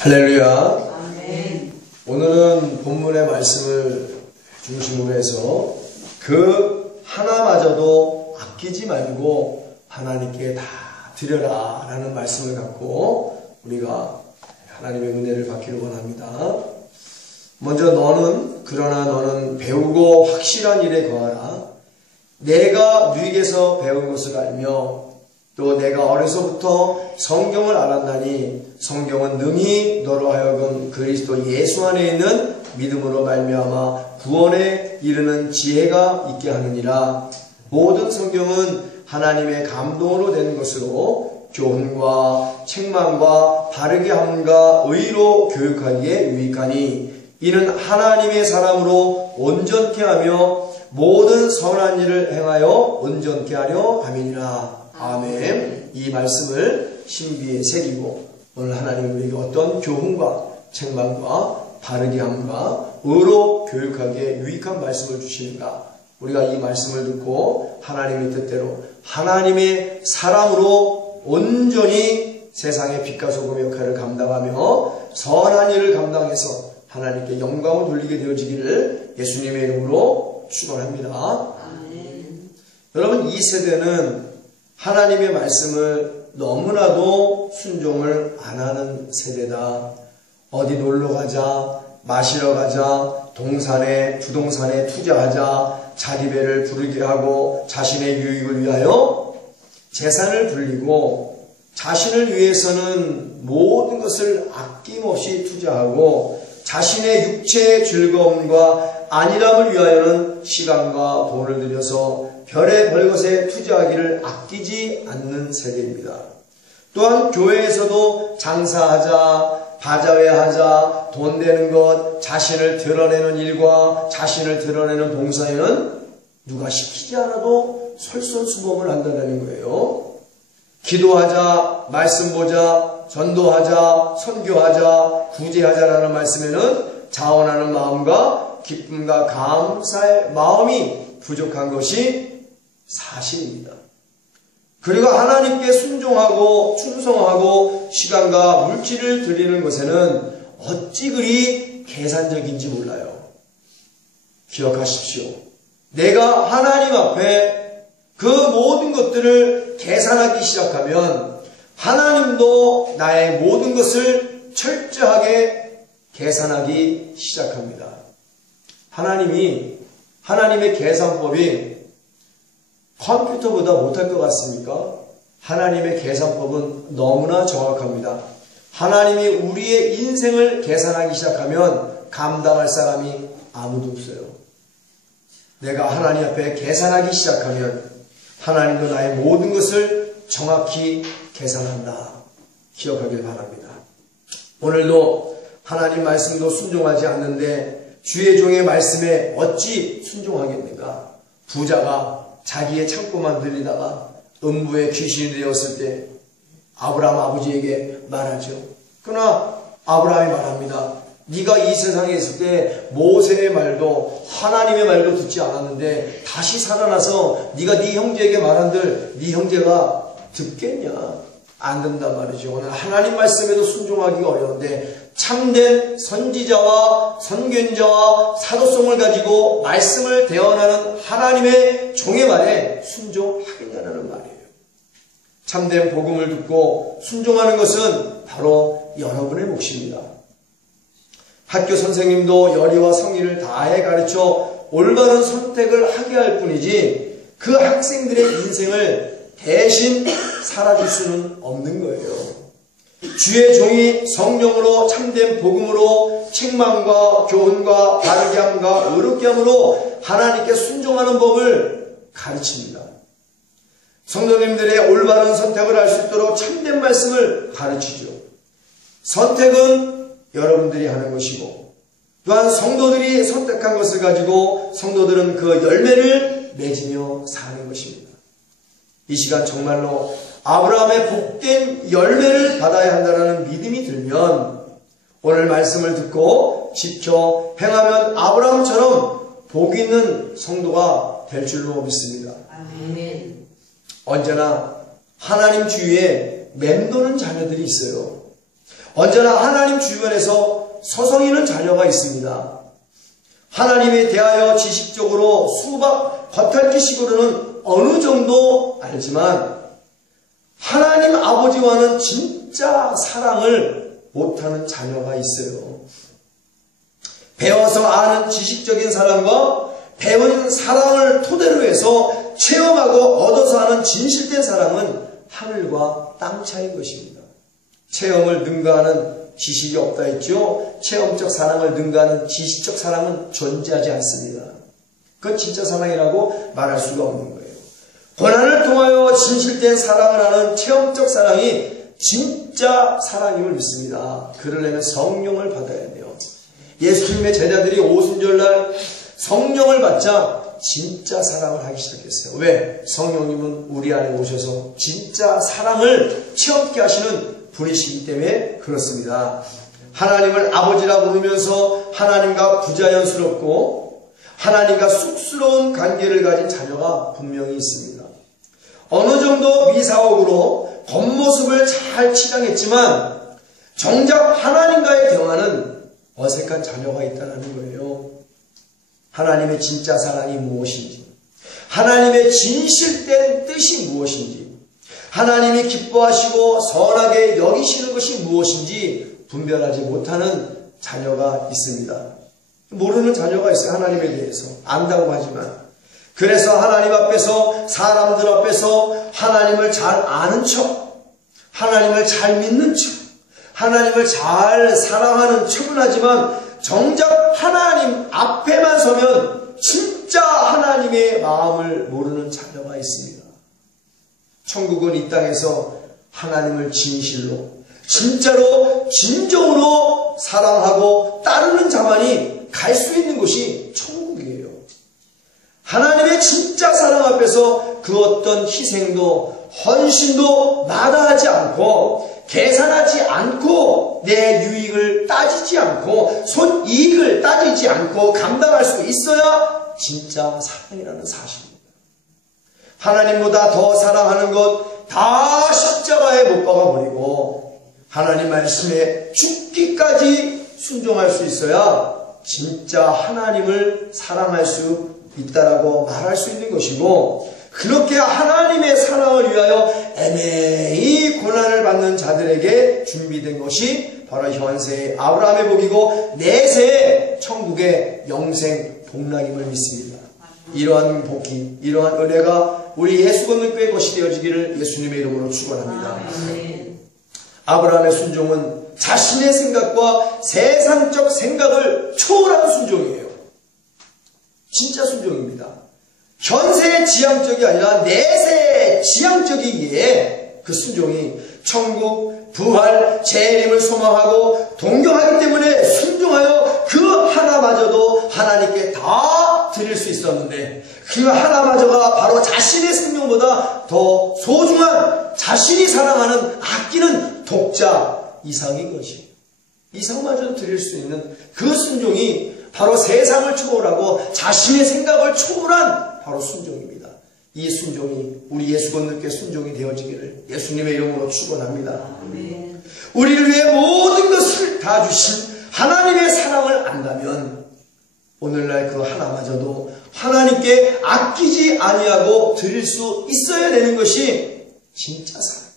할렐루야. 아멘. 오늘은 본문의 말씀을 중심으로 해서 그 하나마저도 아끼지 말고 하나님께 다 드려라 라는 말씀을 갖고 우리가 하나님의 은혜를 받기를 원합니다. 먼저 그러나 너는 배우고 확실한 일에 거하라. 내가 너에게서 배운 것을 알며 또 내가 어려서부터 성경을 알았나니 성경은 능히 너로 하여금 그리스도 예수 안에 있는 믿음으로 말미암아 구원에 이르는 지혜가 있게 하느니라. 모든 성경은 하나님의 감동으로 된 것으로 교훈과 책망과 바르게 함과 의로 교육하기에 유익하니 이는 하나님의 사람으로 온전케 하며 모든 선한 일을 행하여 온전케 하려 함이니라. 아멘. 이 말씀을 신비에 새기고 오늘 하나님이 우리에게 어떤 교훈과 책망과 바르게 함과 의로 교육하기에 유익한 말씀을 주시는가. 우리가 이 말씀을 듣고 하나님의 뜻대로 하나님의 사람으로 온전히 세상의 빛과 소금의 역할을 감당하며 선한 일을 감당해서 하나님께 영광을 돌리게 되어지기를 예수님의 이름으로 축원합니다. 여러분, 이 세대는 하나님의 말씀을 너무나도 순종을 안 하는 세대다. 어디 놀러 가자, 마시러 가자, 부동산에 투자하자, 자기 배를 부르게 하고 자신의 유익을 위하여 재산을 불리고 자신을 위해서는 모든 것을 아낌없이 투자하고 자신의 육체의 즐거움과 안일함을 위하여는 시간과 돈을 들여서 별의 것에 투자하기를 아끼지 않는 세대입니다. 또한 교회에서도 장사하자, 바자회하자, 돈 되는 것, 자신을 드러내는 일과 자신을 드러내는 봉사에는 누가 시키지 않아도 솔선수범을 한다는 거예요. 기도하자, 말씀 보자, 전도하자, 선교하자, 구제하자라는 말씀에는 자원하는 마음과 기쁨과 감사의 마음이 부족한 것이 사실입니다. 그리고 하나님께 순종하고 충성하고 시간과 물질을 드리는 것에는 어찌 그리 계산적인지 몰라요. 기억하십시오. 내가 하나님 앞에 그 모든 것들을 계산하기 시작하면 하나님도 나의 모든 것을 철저하게 계산하기 시작합니다. 하나님의 계산법이 컴퓨터보다 못할 것 같습니까? 하나님의 계산법은 너무나 정확합니다. 하나님이 우리의 인생을 계산하기 시작하면 감당할 사람이 아무도 없어요. 내가 하나님 앞에 계산하기 시작하면 하나님도 나의 모든 것을 정확히 계산한다. 기억하길 바랍니다. 오늘도 하나님 말씀도 순종하지 않는데 주의 종의 말씀에 어찌 순종하겠는가? 부자가 자기의 창고만 들이다가 음부에 귀신이 되었을 때 아브라함 아버지에게 말하죠. 그러나 아브라함이 말합니다. 네가 이 세상에 있을 때 모세의 말도 하나님의 말도 듣지 않았는데 다시 살아나서 네가 네 형제에게 말한들 네 형제가 듣겠냐? 안 된단 말이죠. 오늘 하나님 말씀에도 순종하기가 어려운데 참된 선지자와 선견자와 사도성을 가지고 말씀을 대언하는 하나님의 종의 말에 순종하겠냐는 말이에요. 참된 복음을 듣고 순종하는 것은 바로 여러분의 몫입니다. 학교 선생님도 열의와 성의를 다해 가르쳐 올바른 선택을 하게 할 뿐이지 그 학생들의 인생을 대신 살아줄 수는 없는 거예요. 주의 종이 성령으로 참된 복음으로 책망과 교훈과 바르게 함과 의롭게 함으로 하나님께 순종하는 법을 가르칩니다. 성도님들의 올바른 선택을 할 수 있도록 참된 말씀을 가르치죠. 선택은 여러분들이 하는 것이고 또한 성도들이 선택한 것을 가지고 성도들은 그 열매를 맺으며 사는 것입니다. 이 시간 정말로 아브라함의 복된 열매를 받아야 한다는 믿음이 들면 오늘 말씀을 듣고 지켜 행하면 아브라함처럼 복 있는 성도가 될 줄로 믿습니다. 아멘. 언제나 하나님 주위에 맴도는 자녀들이 있어요. 언제나 하나님 주변에서 서성이는 자녀가 있습니다. 하나님에 대하여 지식적으로 수박 겉핥기식으로는 어느 정도 알지만 하나님 아버지와는 진짜 사랑을 못하는 자녀가 있어요. 배워서 아는 지식적인 사랑과 배운 사랑을 토대로 해서 체험하고 얻어서 하는 진실된 사랑은 하늘과 땅 차이인 것입니다. 체험을 능가하는 지식이 없다 했죠. 체험적 사랑을 능가하는 지식적 사랑은 존재하지 않습니다. 그건 진짜 사랑이라고 말할 수가 없는 거예요. 고난을 통하여 진실된 사랑을 하는 체험적 사랑이 진짜 사랑임을 믿습니다. 그러려면 성령을 받아야 돼요. 예수님의 제자들이 오순절날 성령을 받자 진짜 사랑을 하기 시작했어요. 왜? 성령님은 우리 안에 오셔서 진짜 사랑을 체험케 하시는 분이시기 때문에 그렇습니다. 하나님을 아버지라 부르면서 하나님과 부자연스럽고 하나님과 쑥스러운 관계를 가진 자녀가 분명히 있습니다. 어느 정도 미사옥으로 겉모습을 잘 치장했지만 정작 하나님과의 대화는 어색한 자녀가 있다는 거예요. 하나님의 진짜 사랑이 무엇인지, 하나님의 진실된 뜻이 무엇인지, 하나님이 기뻐하시고 선하게 여기시는 것이 무엇인지 분별하지 못하는 자녀가 있습니다. 모르는 자녀가 있어요. 하나님에 대해서 안다고 하지만. 그래서 하나님 앞에서, 사람들 앞에서 하나님을 잘 아는 척, 하나님을 잘 믿는 척, 하나님을 잘 사랑하는 척은 하지만 정작 하나님 앞에만 서면 진짜 하나님의 마음을 모르는 자녀가 있습니다. 천국은 이 땅에서 하나님을 진실로, 진짜로, 진정으로 사랑하고 따르는 자만이 갈 수 있는 곳이 천국이에요. 하나님의 진짜 사랑 앞에서 그 어떤 희생도 헌신도 마다하지 않고 계산하지 않고 내 유익을 따지지 않고 손이익을 따지지 않고 감당할 수 있어야 진짜 사랑이라는 사실입니다. 하나님보다 더 사랑하는 것 다 십자가에 못 박아버리고 하나님 말씀에 죽기까지 순종할 수 있어야 진짜 하나님을 사랑할 수 있다라고 말할 수 있는 것이고, 그렇게 하나님의 사랑을 위하여 애매히 고난을 받는 자들에게 준비된 것이 바로 현세의 아브라함의 복이고 내세의 천국의 영생 복락임을 믿습니다. 이러한 복이, 이러한 은혜가 우리 예수건너교회 것이 되어지기를 예수님의 이름으로 축원합니다. 아브라함의 순종은 자신의 생각과 세상적 생각을 초월한 순종이에요. 진짜 순종입니다. 현세의 지향적이 아니라 내세의 지향적이기에 그 순종이 천국, 부활, 재림을 소망하고 동경하기 때문에 순종하여 그 하나마저도 하나님께 다 드릴 수 있었는데, 그 하나마저가 바로 자신의 생명보다 더 소중한 자신이 사랑하는 아끼는 독자 이상인 것이에요. 이상마저 드릴 수 있는 그 순종이 바로 세상을 초월하고 자신의 생각을 초월한 바로 순종입니다. 이 순종이 우리 예수건너교회 순종이 되어지기를 예수님의 이름으로 축원합니다. 우리를 위해 모든 것을 다 주신 하나님의 사랑을 안다면 오늘날 그 하나마저도 하나님께 아끼지 아니하고 드릴 수 있어야 되는 것이 진짜 사랑.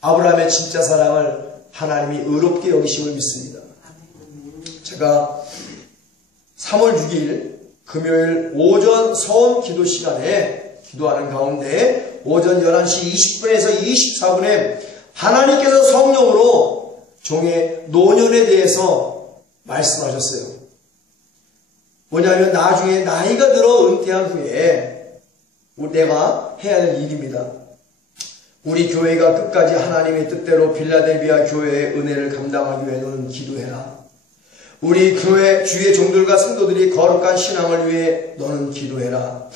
아브라함의 진짜 사랑을 하나님이 의롭게 여기심을 믿습니다. 제가 3월 6일 금요일 오전 서원 기도 시간에 기도하는 가운데 오전 11시 20분에서 24분에 하나님께서 성령으로 종의 노년에 대해서 말씀하셨어요. 뭐냐면 나중에 나이가 들어 은퇴한 후에 내가 해야 할 일입니다. 우리 교회가 끝까지 하나님의 뜻대로 빌라델비아 교회의 은혜를 감당하기 위해 너는 기도해라. 우리 교회 주의 종들과 성도들이 거룩한 신앙을 위해 너는 기도해라.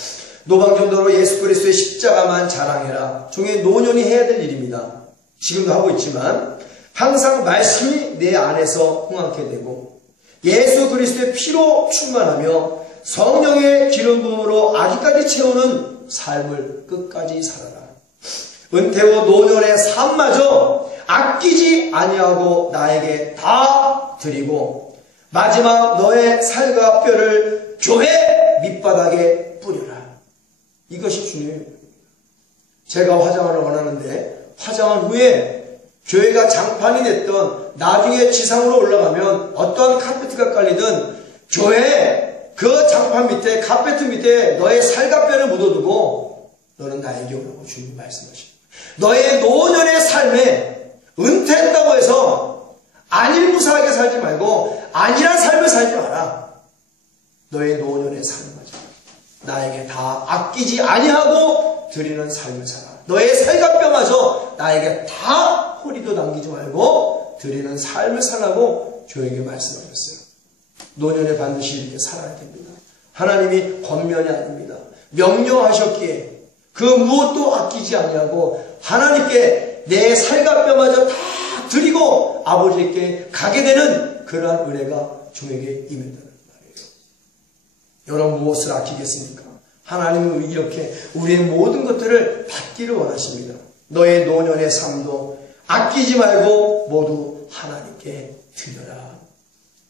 노방전도로 예수 그리스도의 십자가만 자랑해라. 종의 노년이 해야 될 일입니다. 지금도 하고 있지만 항상 말씀이 내 안에서 흥하게 되고 예수 그리스도의 피로 충만하며 성령의 기름 부음으로 아기까지 채우는 삶을 끝까지 살아라. 은퇴 후 노년의 삶마저 아끼지 아니하고 나에게 다 드리고 마지막 너의 살과 뼈를 교회 밑바닥에 뿌려라. 이것이 중요해요. 제가 화장을 원하는데 화장한 후에 교회가 장판이 됐던 나중에 지상으로 올라가면 어떠한 카페트가 깔리든 교회 그 장판 밑에 카페트 밑에 너의 살과 뼈를 묻어두고 너는 나에게 오라고 주님 말씀하십니다. 너의 노년의 삶에 은퇴했다고 해서 안일무사하게 살지 말고 안일한 삶을 살지 마라. 너의 노년의 삶을 나에게 다 아끼지 아니하고 드리는 삶을 살아. 너의 살과 뼈마저 나에게 다 허리도 남기지 말고 드리는 삶을 살라고 교회에게 말씀하셨어요. 노년에 반드시 이렇게 살아야 됩니다. 하나님이 권면이 아닙니다. 명령하셨기에 그 무엇도 아끼지 아니하고 하나님께 내 살과 뼈마저 다 드리고 아버지께 가게 되는 그러한 은혜가 종에게 임한다는 말이에요. 여러분 무엇을 아끼겠습니까? 하나님은 이렇게 우리의 모든 것들을 받기를 원하십니다. 너의 노년의 삶도 아끼지 말고 모두 하나님께 드려라.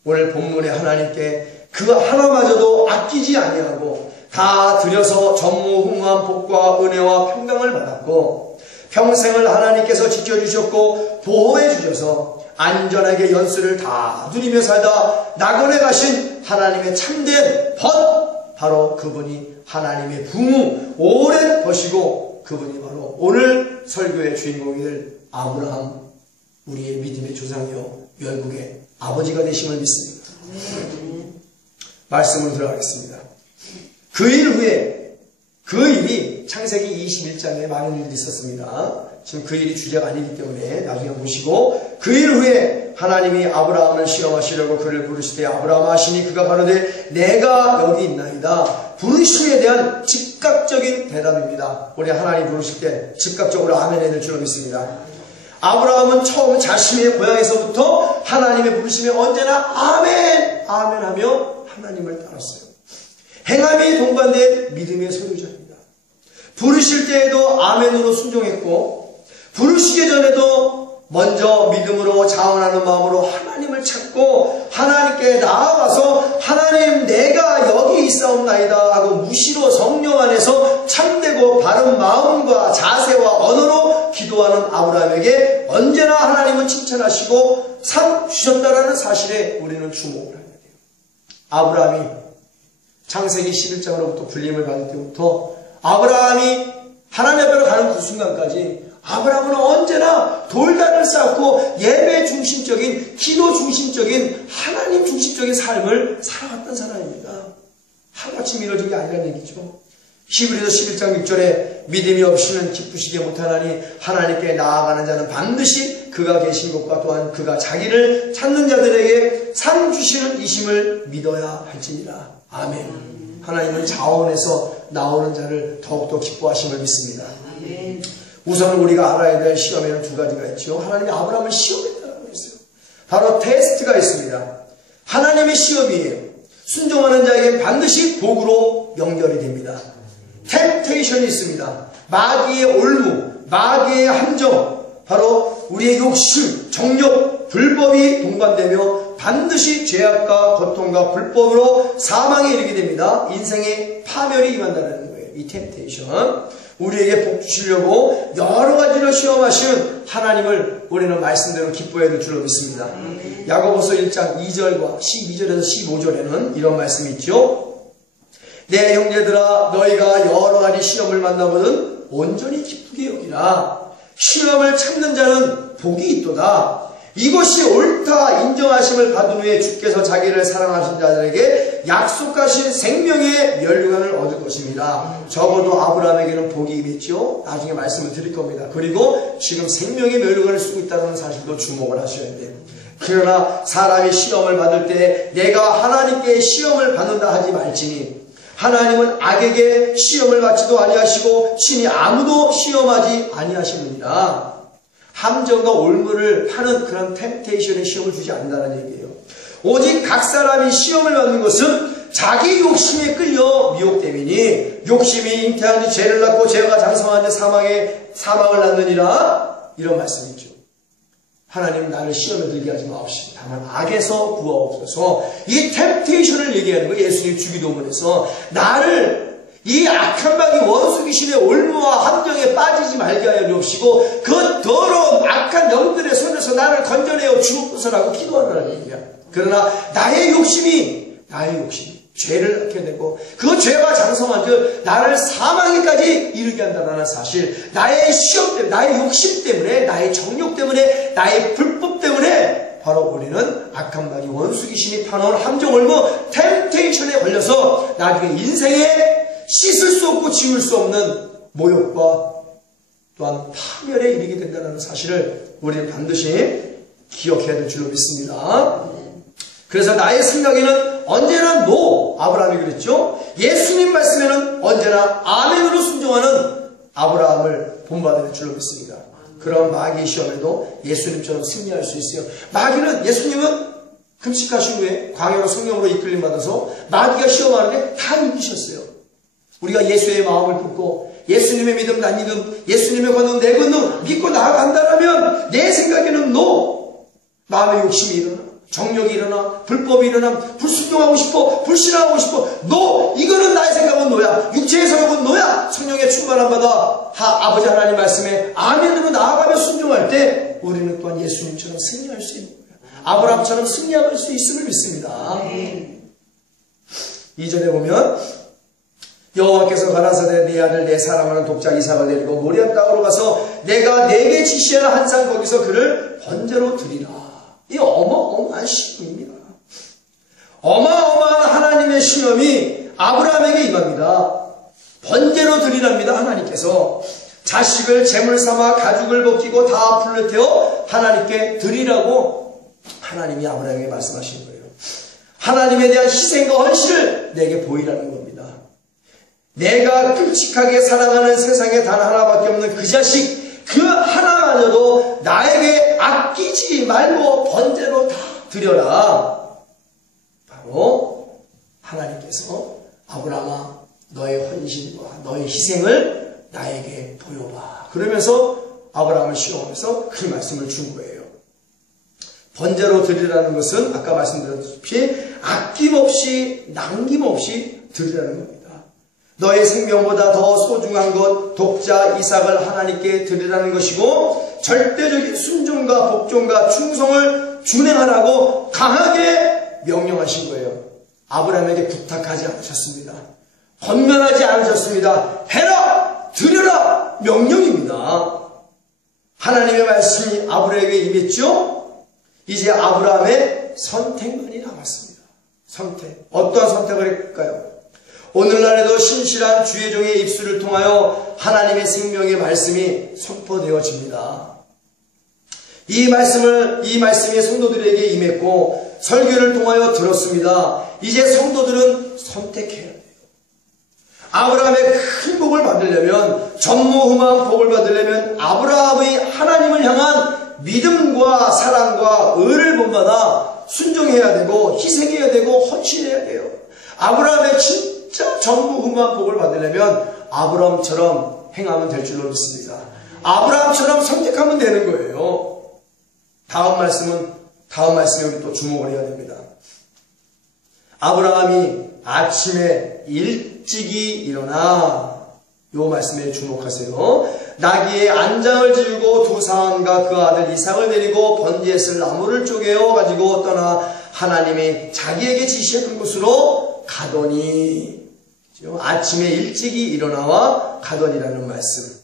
오늘 본문에 하나님께 그 하나마저도 아끼지 아니하고 다 드려서 전무후무한 복과 은혜와 평강을 받았고 평생을 하나님께서 지켜주셨고 보호해 주셔서 안전하게 연수를 다 누리며 살다 낙원에 가신 하나님의 참된 벗, 바로 그분이 하나님의 부모 오랜 벗이고 그분이 바로 오늘 설교의 주인공이 될 아브라함, 우리의 믿음의 조상이요 열국의 아버지가 되심을 믿습니다. 말씀으로 들어가겠습니다. 그 일 후에 그 일이 창세기 21장에 많은 일이 있었습니다. 지금 그 일이 주제가 아니기 때문에 나중에 보시고 그 일 후에 하나님이 아브라함을 시험하시려고 그를 부르시되 아브라함 하시니 그가 가로되 내가 여기 있나이다. 부르심에 대한 즉각적인 대답입니다. 우리 하나님 부르실 때 즉각적으로 아멘 해야 될 줄로 믿습니다. 아브라함은 처음 자신의 고향에서부터 하나님의 부르심에 언제나 아멘 아멘 하며 하나님을 따랐어요. 행함이 동반된 믿음의 소유자입니다. 부르실 때에도 아멘으로 순종했고 부르시기 전에도 먼저 믿음으로 자원하는 마음으로 하나님을 찾고 하나님께 나아가서 하나님 내가 여기 있사옵나이다 하고 무시로 성령 안에서 참되고 바른 마음과 자세와 언어로 기도하는 아브라함에게 언제나 하나님은 칭찬하시고 상 주셨다라는 사실에 우리는 주목을 해야 돼요. 아브라함이 창세기 11장으로부터 불림을 받을 때부터 아브라함이 하나님 앞으로 가는 그 순간까지 아브라함은 언제나 돌단을 쌓고 예배 중심적인 기도 중심적인 하나님 중심적인 삶을 살아왔던 사람입니다. 하루아침 이루어진 게 아니라는 얘기죠. 히브리서 11장 6절에 믿음이 없이는 기쁘시게 못하나니 하나님께 나아가는 자는 반드시 그가 계신 것과 또한 그가 자기를 찾는 자들에게 상 주시는 이심을 믿어야 할지니라. 아멘. 하나님은 자원에서 나오는 자를 더욱더 기뻐하심을 믿습니다. 아멘. 우선 우리가 알아야 될 시험에는 두 가지가 있죠. 하나님이 아브라함을 시험했다고 했어요. 바로 테스트가 있습니다. 하나님의 시험이에요. 순종하는 자에겐 반드시 복으로 연결이 됩니다. 템테이션이 있습니다. 마귀의 올무, 마귀의 함정, 바로 우리의 욕심, 정욕, 불법이 동반되며 반드시 죄악과 고통과 불법으로 사망에 이르게 됩니다. 인생의 파멸이 임한다는 거예요. 이 템테이션. 우리에게 복 주시려고 여러 가지로 시험하시는 하나님을 우리는 말씀대로 기뻐해야 될 줄로 믿습니다. 야고보서 1장 2절과 12절에서 15절에는 이런 말씀이 있죠. 내 형제들아 너희가 여러 가지 시험을 만나거든 온전히 기쁘게 여기라. 시험을 참는 자는 복이 있도다. 이것이 옳다 인정하심을 받은 후에 주께서 자기를 사랑하신 자들에게 약속하신 생명의 멸류관을 얻을 것입니다. 적어도 아브라함에게는 복이 임했죠. 나중에 말씀을 드릴 겁니다. 그리고 지금 생명의 멸류관을 쓰고 있다는 사실도 주목을 하셔야 돼요. 그러나 사람이 시험을 받을 때 내가 하나님께 시험을 받는다 하지 말지니 하나님은 악에게 시험을 받지도 아니하시고 친히 아무도 시험하지 아니하시느니라. 함정과 올무를 파는 그런 템테이션의 시험을 주지 않는다는 얘기예요. 오직 각 사람이 시험을 받는 것은 자기 욕심에 끌려 미혹됨이니 욕심이 잉태한 지 죄를 낳고 죄가 장성한 지 사망을 낳느니라. 이런 말씀이죠. 하나님 나를 시험에 들게 하지 마옵시고 다만 악에서 구하옵소서. 이 템테이션을 얘기하는 거예요. 예수님 주기도문에서 나를 이 악한 마귀 원수 귀신의 올무와 함정에 빠지지 말게 하여 주옵시고 그 더러운 악한 영들의 손에서 나를 건져내어 주옵소서라고 기도하라는 얘기야. 그러나 나의 욕심이 죄를 낳게 되고 그 죄가 장성한 즉 나를 사망에까지 이르게 한다는 사실, 나의 시험 때문에, 나의 욕심 때문에, 나의 정욕 때문에, 나의 불법 때문에 바로 우리는 악한 마귀 원수 귀신이 파놓은 함정 올무 템테이션에 걸려서 나중에 인생에 씻을 수 없고 지울 수 없는 모욕과 또한 파멸에 이르게 된다는 사실을 우리는 반드시 기억해야 될 줄로 믿습니다. 그래서 나의 생각에는 언제나 노, 아브라함이 그랬죠. 예수님 말씀에는 언제나 아멘으로 순종하는 아브라함을 본받아야 될 줄로 믿습니다. 그런 마귀 시험에도 예수님처럼 승리할 수 있어요. 예수님은 금식하신 후에 광야로 성령으로 이끌림 받아서 마귀가 시험하는데 다 이기셨어요. 우리가 예수의 마음을 품고 예수님의 믿음 난 믿음, 예수님의 권능 내 권능 믿고 나아간다면 내 생각에는 노, 마음의 욕심이 일어나, 정욕이 일어나, 불법이 일어나, 불순종하고 싶어, 불신하고 싶어, 노! 이거는 나의 생각은 노야. 육체의 생각은 노야. 성령의 충만함 받아 아버지 하나님 말씀에 아멘으로 나아가며 순종할 때 우리는 또한 예수님처럼 승리할 수 있는 거예요. 아브라함처럼 승리할 수 있음을 믿습니다. 2절에 보면 여호와께서 가라사대 네 아들 내 사랑하는 독자 이삭을 데리고 모리아 땅으로 가서 내가 내게 지시하는 한상 거기서 그를 번제로 드리라. 이 어마어마한 시험입니다. 어마어마한 하나님의 시험이 아브라함에게 임합니다. 번제로 드리랍니다. 하나님께서 자식을 제물 삼아 가죽을 벗기고 다 불러 태워 하나님께 드리라고 하나님이 아브라함에게 말씀하신 거예요. 하나님에 대한 희생과 헌신을 내게 보이라는 겁니다. 내가 끔찍하게 사랑하는 세상에 단 하나밖에 없는 그 자식, 그 하나마저도 나에게 아끼지 말고 번제로 다 드려라. 바로 하나님께서 아브라함아 너의 헌신과 너의 희생을 나에게 보여봐. 그러면서 아브라함을 시험해서 그 말씀을 준 거예요. 번제로 드리라는 것은 아까 말씀드렸다시피 아낌없이 남김없이 드리라는 겁니다. 너의 생명보다 더 소중한 것 독자 이삭을 하나님께 드리라는 것이고 절대적인 순종과 복종과 충성을 준행하라고 강하게 명령하신 거예요. 아브라함에게 부탁하지 않으셨습니다. 권면하지 않으셨습니다. 해라! 드려라! 명령입니다. 하나님의 말씀이 아브라함에게 임했죠? 이제 아브라함의 선택만이 남았습니다. 선택. 어떠한 선택을 했을까요? 오늘날에도 신실한 주의 종의 입술을 통하여 하나님의 생명의 말씀이 선포되어집니다. 이 말씀이 성도들에게 임했고 설교를 통하여 들었습니다. 이제 성도들은 선택해야 돼요. 아브라함의 큰 복을 받으려면, 전무후무한 복을 받으려면 아브라함의 하나님을 향한 믿음과 사랑과 의를 본받아 순종해야 되고 희생해야 되고 헌신해야 돼요. 아브라함의 진짜 전무후무한 복을 받으려면 아브라함처럼 행하면 될 줄로 믿습니다. 아브라함처럼 선택하면 되는 거예요. 다음 말씀에 우리 또 주목을 해야 됩니다. 아브라함이 아침에 일찍이 일어나, 요 말씀에 주목하세요. 나귀의 안장을 지우고 두 사람과 그 아들 이삭을 데리고 번제에 쓸 나무를 쪼개어 가지고 떠나 하나님이 자기에게 지시했던 곳으로 가더니, 아침에 일찍이 일어나와 가더니라는 말씀.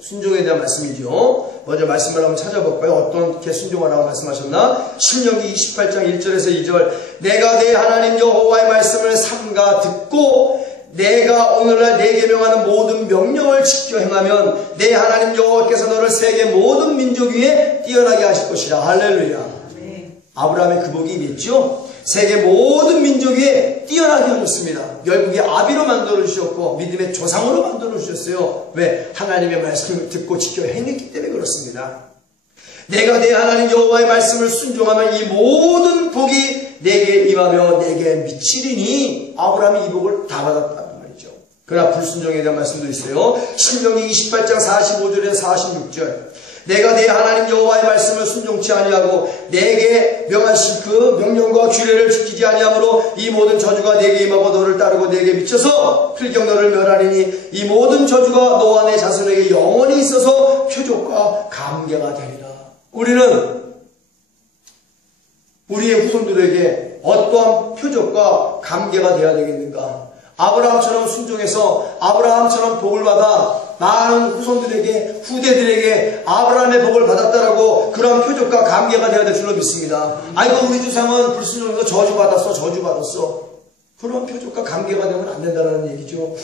순종에 대한 말씀이죠. 먼저 말씀을 한번 찾아볼까요? 어떻게 순종하라고 말씀하셨나? 신명기 28장 1절에서 2절. 내가 내 하나님 여호와의 말씀을 삼가 듣고 내가 오늘날 내게 명하는 모든 명령을 지켜 행하면 내 하나님 여호와께서 너를 세계 모든 민족 위에 뛰어나게 하실 것이라. 할렐루야. 아브라함의 그 복이 있죠. 세계 모든 민족 위에 뛰어나게 하셨습니다. 열국의 아비로 만들어 주셨고 믿음의 조상으로 만들어 주셨어요. 왜? 하나님의 말씀을 듣고 지켜 행했기 때문에 그렇습니다. 내가 내 하나님 여호와의 말씀을 순종하면 이 모든 복이 내게 임하며 내게 미치리니, 아브라함이 이 복을 다 받았단 말이죠. 그러나 불순종에 대한 말씀도 있어요. 신명기 28장 45절에서 46절. 내가 내 하나님 여호와의 말씀을 순종치 아니하고 내게 명하신 그 명령과 규례를 지키지 아니하므로 이 모든 저주가 내게 임하고 너를 따르고 내게 미쳐서 필경 너를 멸하리니 이 모든 저주가 너와 내 자손에게 영원히 있어서 표적과 감개가 되리라. 우리는 우리의 후손들에게 어떠한 표적과 감개가 되어야 되겠는가? 아브라함처럼 순종해서 아브라함처럼 복을 받아 많은 후손들에게 후대들에게 아브라함의 복을 받았다라고 그런 표적과 감개가 되어야 될 줄로 믿습니다. 아이고 우리 조상은 불순종해서 저주받았어. 그런 표적과 감개가 되면 안 된다는 얘기죠.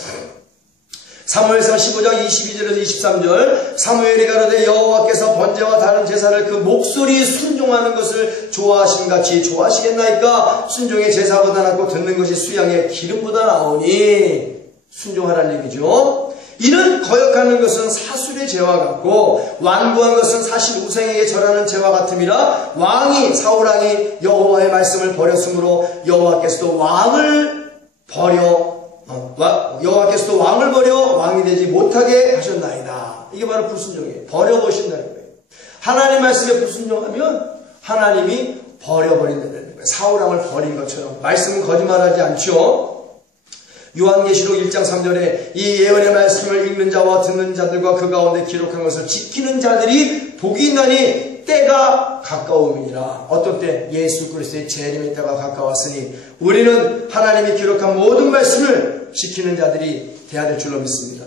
사무엘상 15장 22절에서 23절 사무엘이 가로되 여호와께서 번제와 다른 제사를 그 목소리에 순종하는 것을 좋아하신 같이 좋아하시겠나이까? 순종의 제사보다 낫고 듣는 것이 수양의 기름보다 나오니 순종하라는 얘기죠. 이는 거역하는 것은 사술의 죄와 같고 완고한 것은 사실 우상에게 절하는 죄와 같음이라. 사울왕이 여호와의 말씀을 버렸으므로 여호와께서도 왕을 버려 왕이 되지 못하게 하셨나이다. 이게 바로 불순종이에요. 버려보신다는 거예요. 하나님 말씀에 불순종하면 하나님이 버려버린다는 거예요. 사울왕을 버린 것처럼. 말씀은 거짓말하지 않죠. 요한계시록 1장 3절에 이 예언의 말씀을 읽는 자와 듣는 자들과 그 가운데 기록한 것을 지키는 자들이 복이 있나니 때가 가까움이니라. 어떤 때? 예수 그리스도의 재림의 때가 가까웠으니 우리는 하나님이 기록한 모든 말씀을 지키는 자들이 되어야 될 줄로 믿습니다.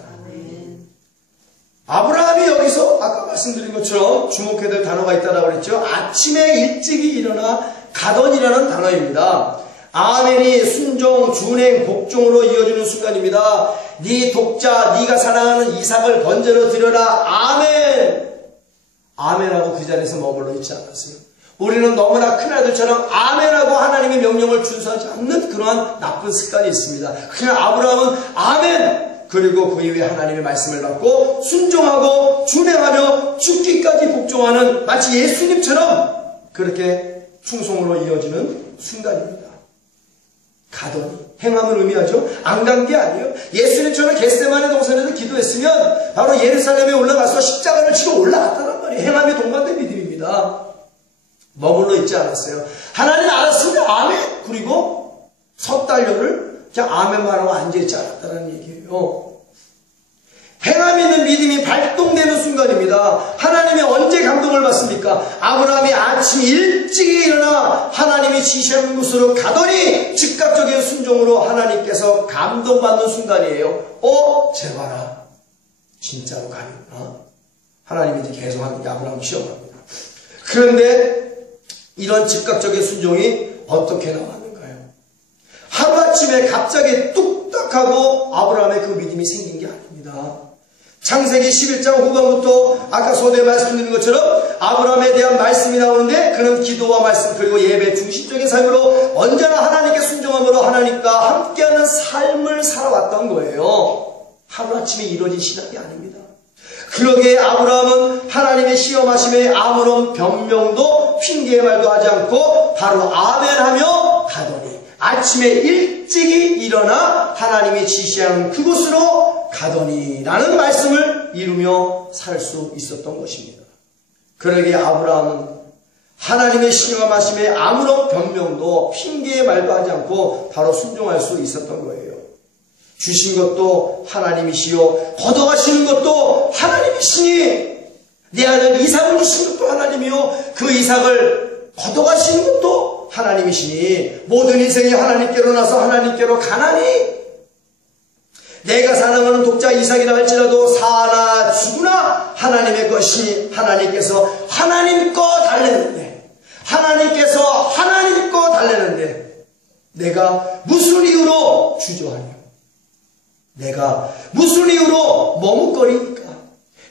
아브라함이 여기서 아까 말씀드린 것처럼 주목해야 될 단어가 있다고 그랬죠. 아침에 일찍이 일어나 가던이라는 단어입니다. 아멘이 순종, 준행, 복종으로 이어지는 순간입니다. 네 독자, 네가 사랑하는 이삭을 번제로 드려라. 아멘. 아멘하고 그 자리에서 머물러 있지 않았어요. 우리는 너무나 큰아들처럼 아멘하고 하나님의 명령을 준수하지 않는 그러한 나쁜 습관이 있습니다. 그냥 아브라함은 아멘! 그리고 그 이후에 하나님의 말씀을 받고 순종하고 준행하며 죽기까지 복종하는 마치 예수님처럼 그렇게 충성으로 이어지는 순간입니다. 가더니 행함을 의미하죠. 안 간 게 아니에요. 예수님처럼 겟세마네 동산에서 기도했으면 바로 예루살렘에 올라가서 십자가를 치러 올라갔다는 말이에요. 행함에 동반된 믿음입니다. 머물러 있지 않았어요. 하나님 알았으면 아멘. 그리고 석 달려를 그냥 아멘만 하고 앉아있지 않았다는 얘기예요. 행함 있는 믿음이 발동되는 순간입니다. 하나님이 언제 감동을 받습니까? 아브라함이 아침 일찍 일어나 하나님이 지시하는 곳으로 가더니 즉각적인 순종으로 하나님께서 감동받는 순간이에요. 제발아 진짜로 가는구나. 하나님이 이제 계속 아브라함 시험합니다. 그런데 이런 즉각적인 순종이 어떻게 나왔는가요? 하루아침에 갑자기 뚝딱하고 아브라함의 그 믿음이 생긴 게 아닙니다. 창세기 11장 후반부터 아까 소대에 말씀드린 것처럼 아브라함에 대한 말씀이 나오는데 그는 기도와 말씀 그리고 예배 중심적인 삶으로 언제나 하나님께 순종함으로 하나님과 함께하는 삶을 살아왔던 거예요. 하루아침에 이루어진 신앙이 아닙니다. 그러기에 아브라함은 하나님의 시험하심에 아무런 변명도 핑계의 말도 하지 않고 바로 아멘하며 가더니 아침에 일찍이 일어나 하나님이 지시하는 그곳으로 가더니 라는 말씀을 이루며 살 수 있었던 것입니다. 그러기에 아브라함은 하나님의 시험하심에 아무런 변명도 핑계의 말도 하지 않고 바로 순종할 수 있었던 거예요. 주신 것도 하나님이시요 걷어가시는 것도 하나님이시니 내 아들 이삭을 주신 것도 하나님이요 그 이삭을 걷어가시는 것도 하나님이시니 모든 인생이 하나님께로 나서 하나님께로 가나니 내가 사랑하는 독자 이삭이라 할지라도 사나 죽으나 하나님의 것이 하나님께서 하나님 거 달래는데 하나님께서 하나님 거 달래는데 내가 무슨 이유로 주저하냐? 내가 무슨 이유로 머뭇거리니까?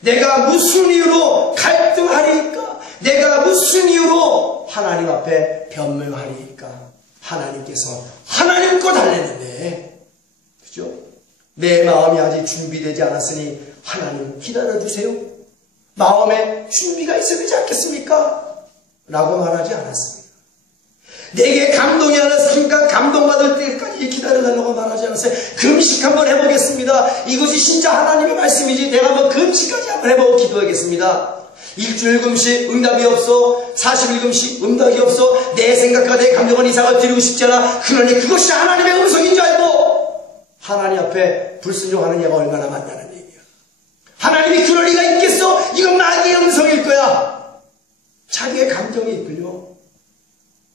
내가 무슨 이유로 갈등하리니까? 내가 무슨 이유로 하나님 앞에 변명하리니까? 하나님께서 하나님 거 달래는데 그죠? 내 마음이 아직 준비되지 않았으니 하나님 기다려주세요. 마음에 준비가 있어야 되지 않겠습니까? 라고 말하지 않았습니다. 내게 감동이 안 왔으니까 감동받을 때까지 기다려달라고 말하지 않았어요. 금식 한번 해보겠습니다. 이것이 진짜 하나님의 말씀이지 내가 한번 금식까지 한번 해보고 기도하겠습니다. 일주일 금식 응답이 없어. 40일 금식 응답이 없어. 내 생각과 내 감정은 이상을 드리고 싶지 않아. 그러니 그것이 하나님의 음성인 줄 알고 하나님 앞에 불순종하는 얘가 얼마나 많다는 얘기야. 하나님이 그럴 리가 있겠어? 이건 마귀의 음성일 거야. 자기의 감정이 이끌려.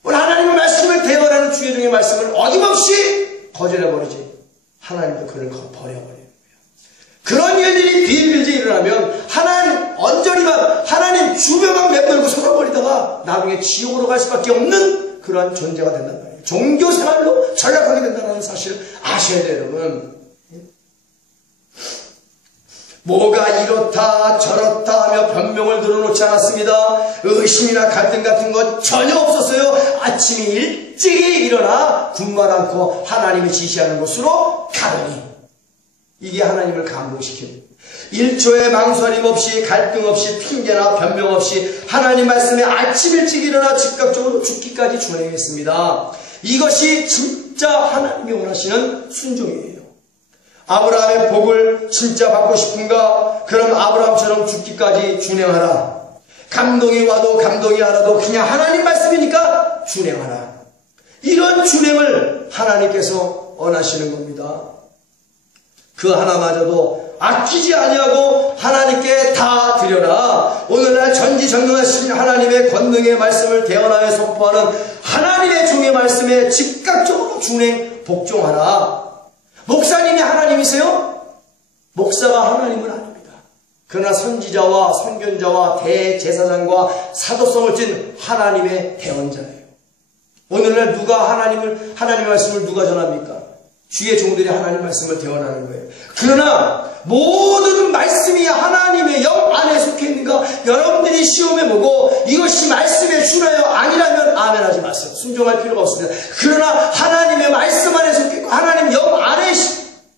오늘 하나님의 말씀을 대언하는 주의 종의 말씀을 어김없이 거절해버리지. 하나님도 그를 버려버리는 거예요. 그런 일들이 비일비재 일어나면 하나님 언저리만 하나님 주변만 맴돌고 서러버리다가 나중에 지옥으로 갈 수밖에 없는 그러한 존재가 된단 말이에요. 종교생활로 전락하게 된다는 사실을 아셔야 돼요, 여러분. 뭐가 이렇다 저렇다 하며 변명을 늘어놓지 않았습니다. 의심이나 갈등 같은 것 전혀 없었어요. 아침이 일찍이 일어나 군말 않고 하나님이 지시하는 곳으로 가더니 이게 하나님을 감동시킵니다. 1초의 망설임 없이 갈등 없이 핑계나 변명 없이 하나님 말씀에 아침 일찍 일어나 즉각적으로 죽기까지 준행했습니다. 이것이 진짜 하나님이 원하시는 순종이에요. 아브라함의 복을 진짜 받고 싶은가? 그럼 아브라함처럼 죽기까지 준행하라. 감동이 와도 감동이 안 와도 그냥 하나님 말씀이니까 준행하라. 이런 준행을 하나님께서 원하시는 겁니다. 그 하나마저도 아끼지 아니하고 하나님께 다 드려라. 오늘날 전지전능하신 하나님의 권능의 말씀을 대언하여 선포하는 하나님의 종의 말씀에 즉각적으로 준행 복종하라. 목사님이 하나님이세요? 목사가 하나님은 아닙니다. 그러나 선지자와 선견자와 대제사장과 사도성을 띤 하나님의 대언자예요. 오늘날 누가 하나님의 말씀을 누가 전합니까? 주의 종들이 하나님 말씀을 대언하는 거예요. 그러나 모든 말씀이 하나님의 영 안에 속해 있는가? 여러분들이 시험해 보고 이것이 말씀에 준하여 아니라면 아멘하지 마세요. 순종할 필요가 없습니다. 그러나 하나님의 말씀 안에 속해 있고 하나님 영 안에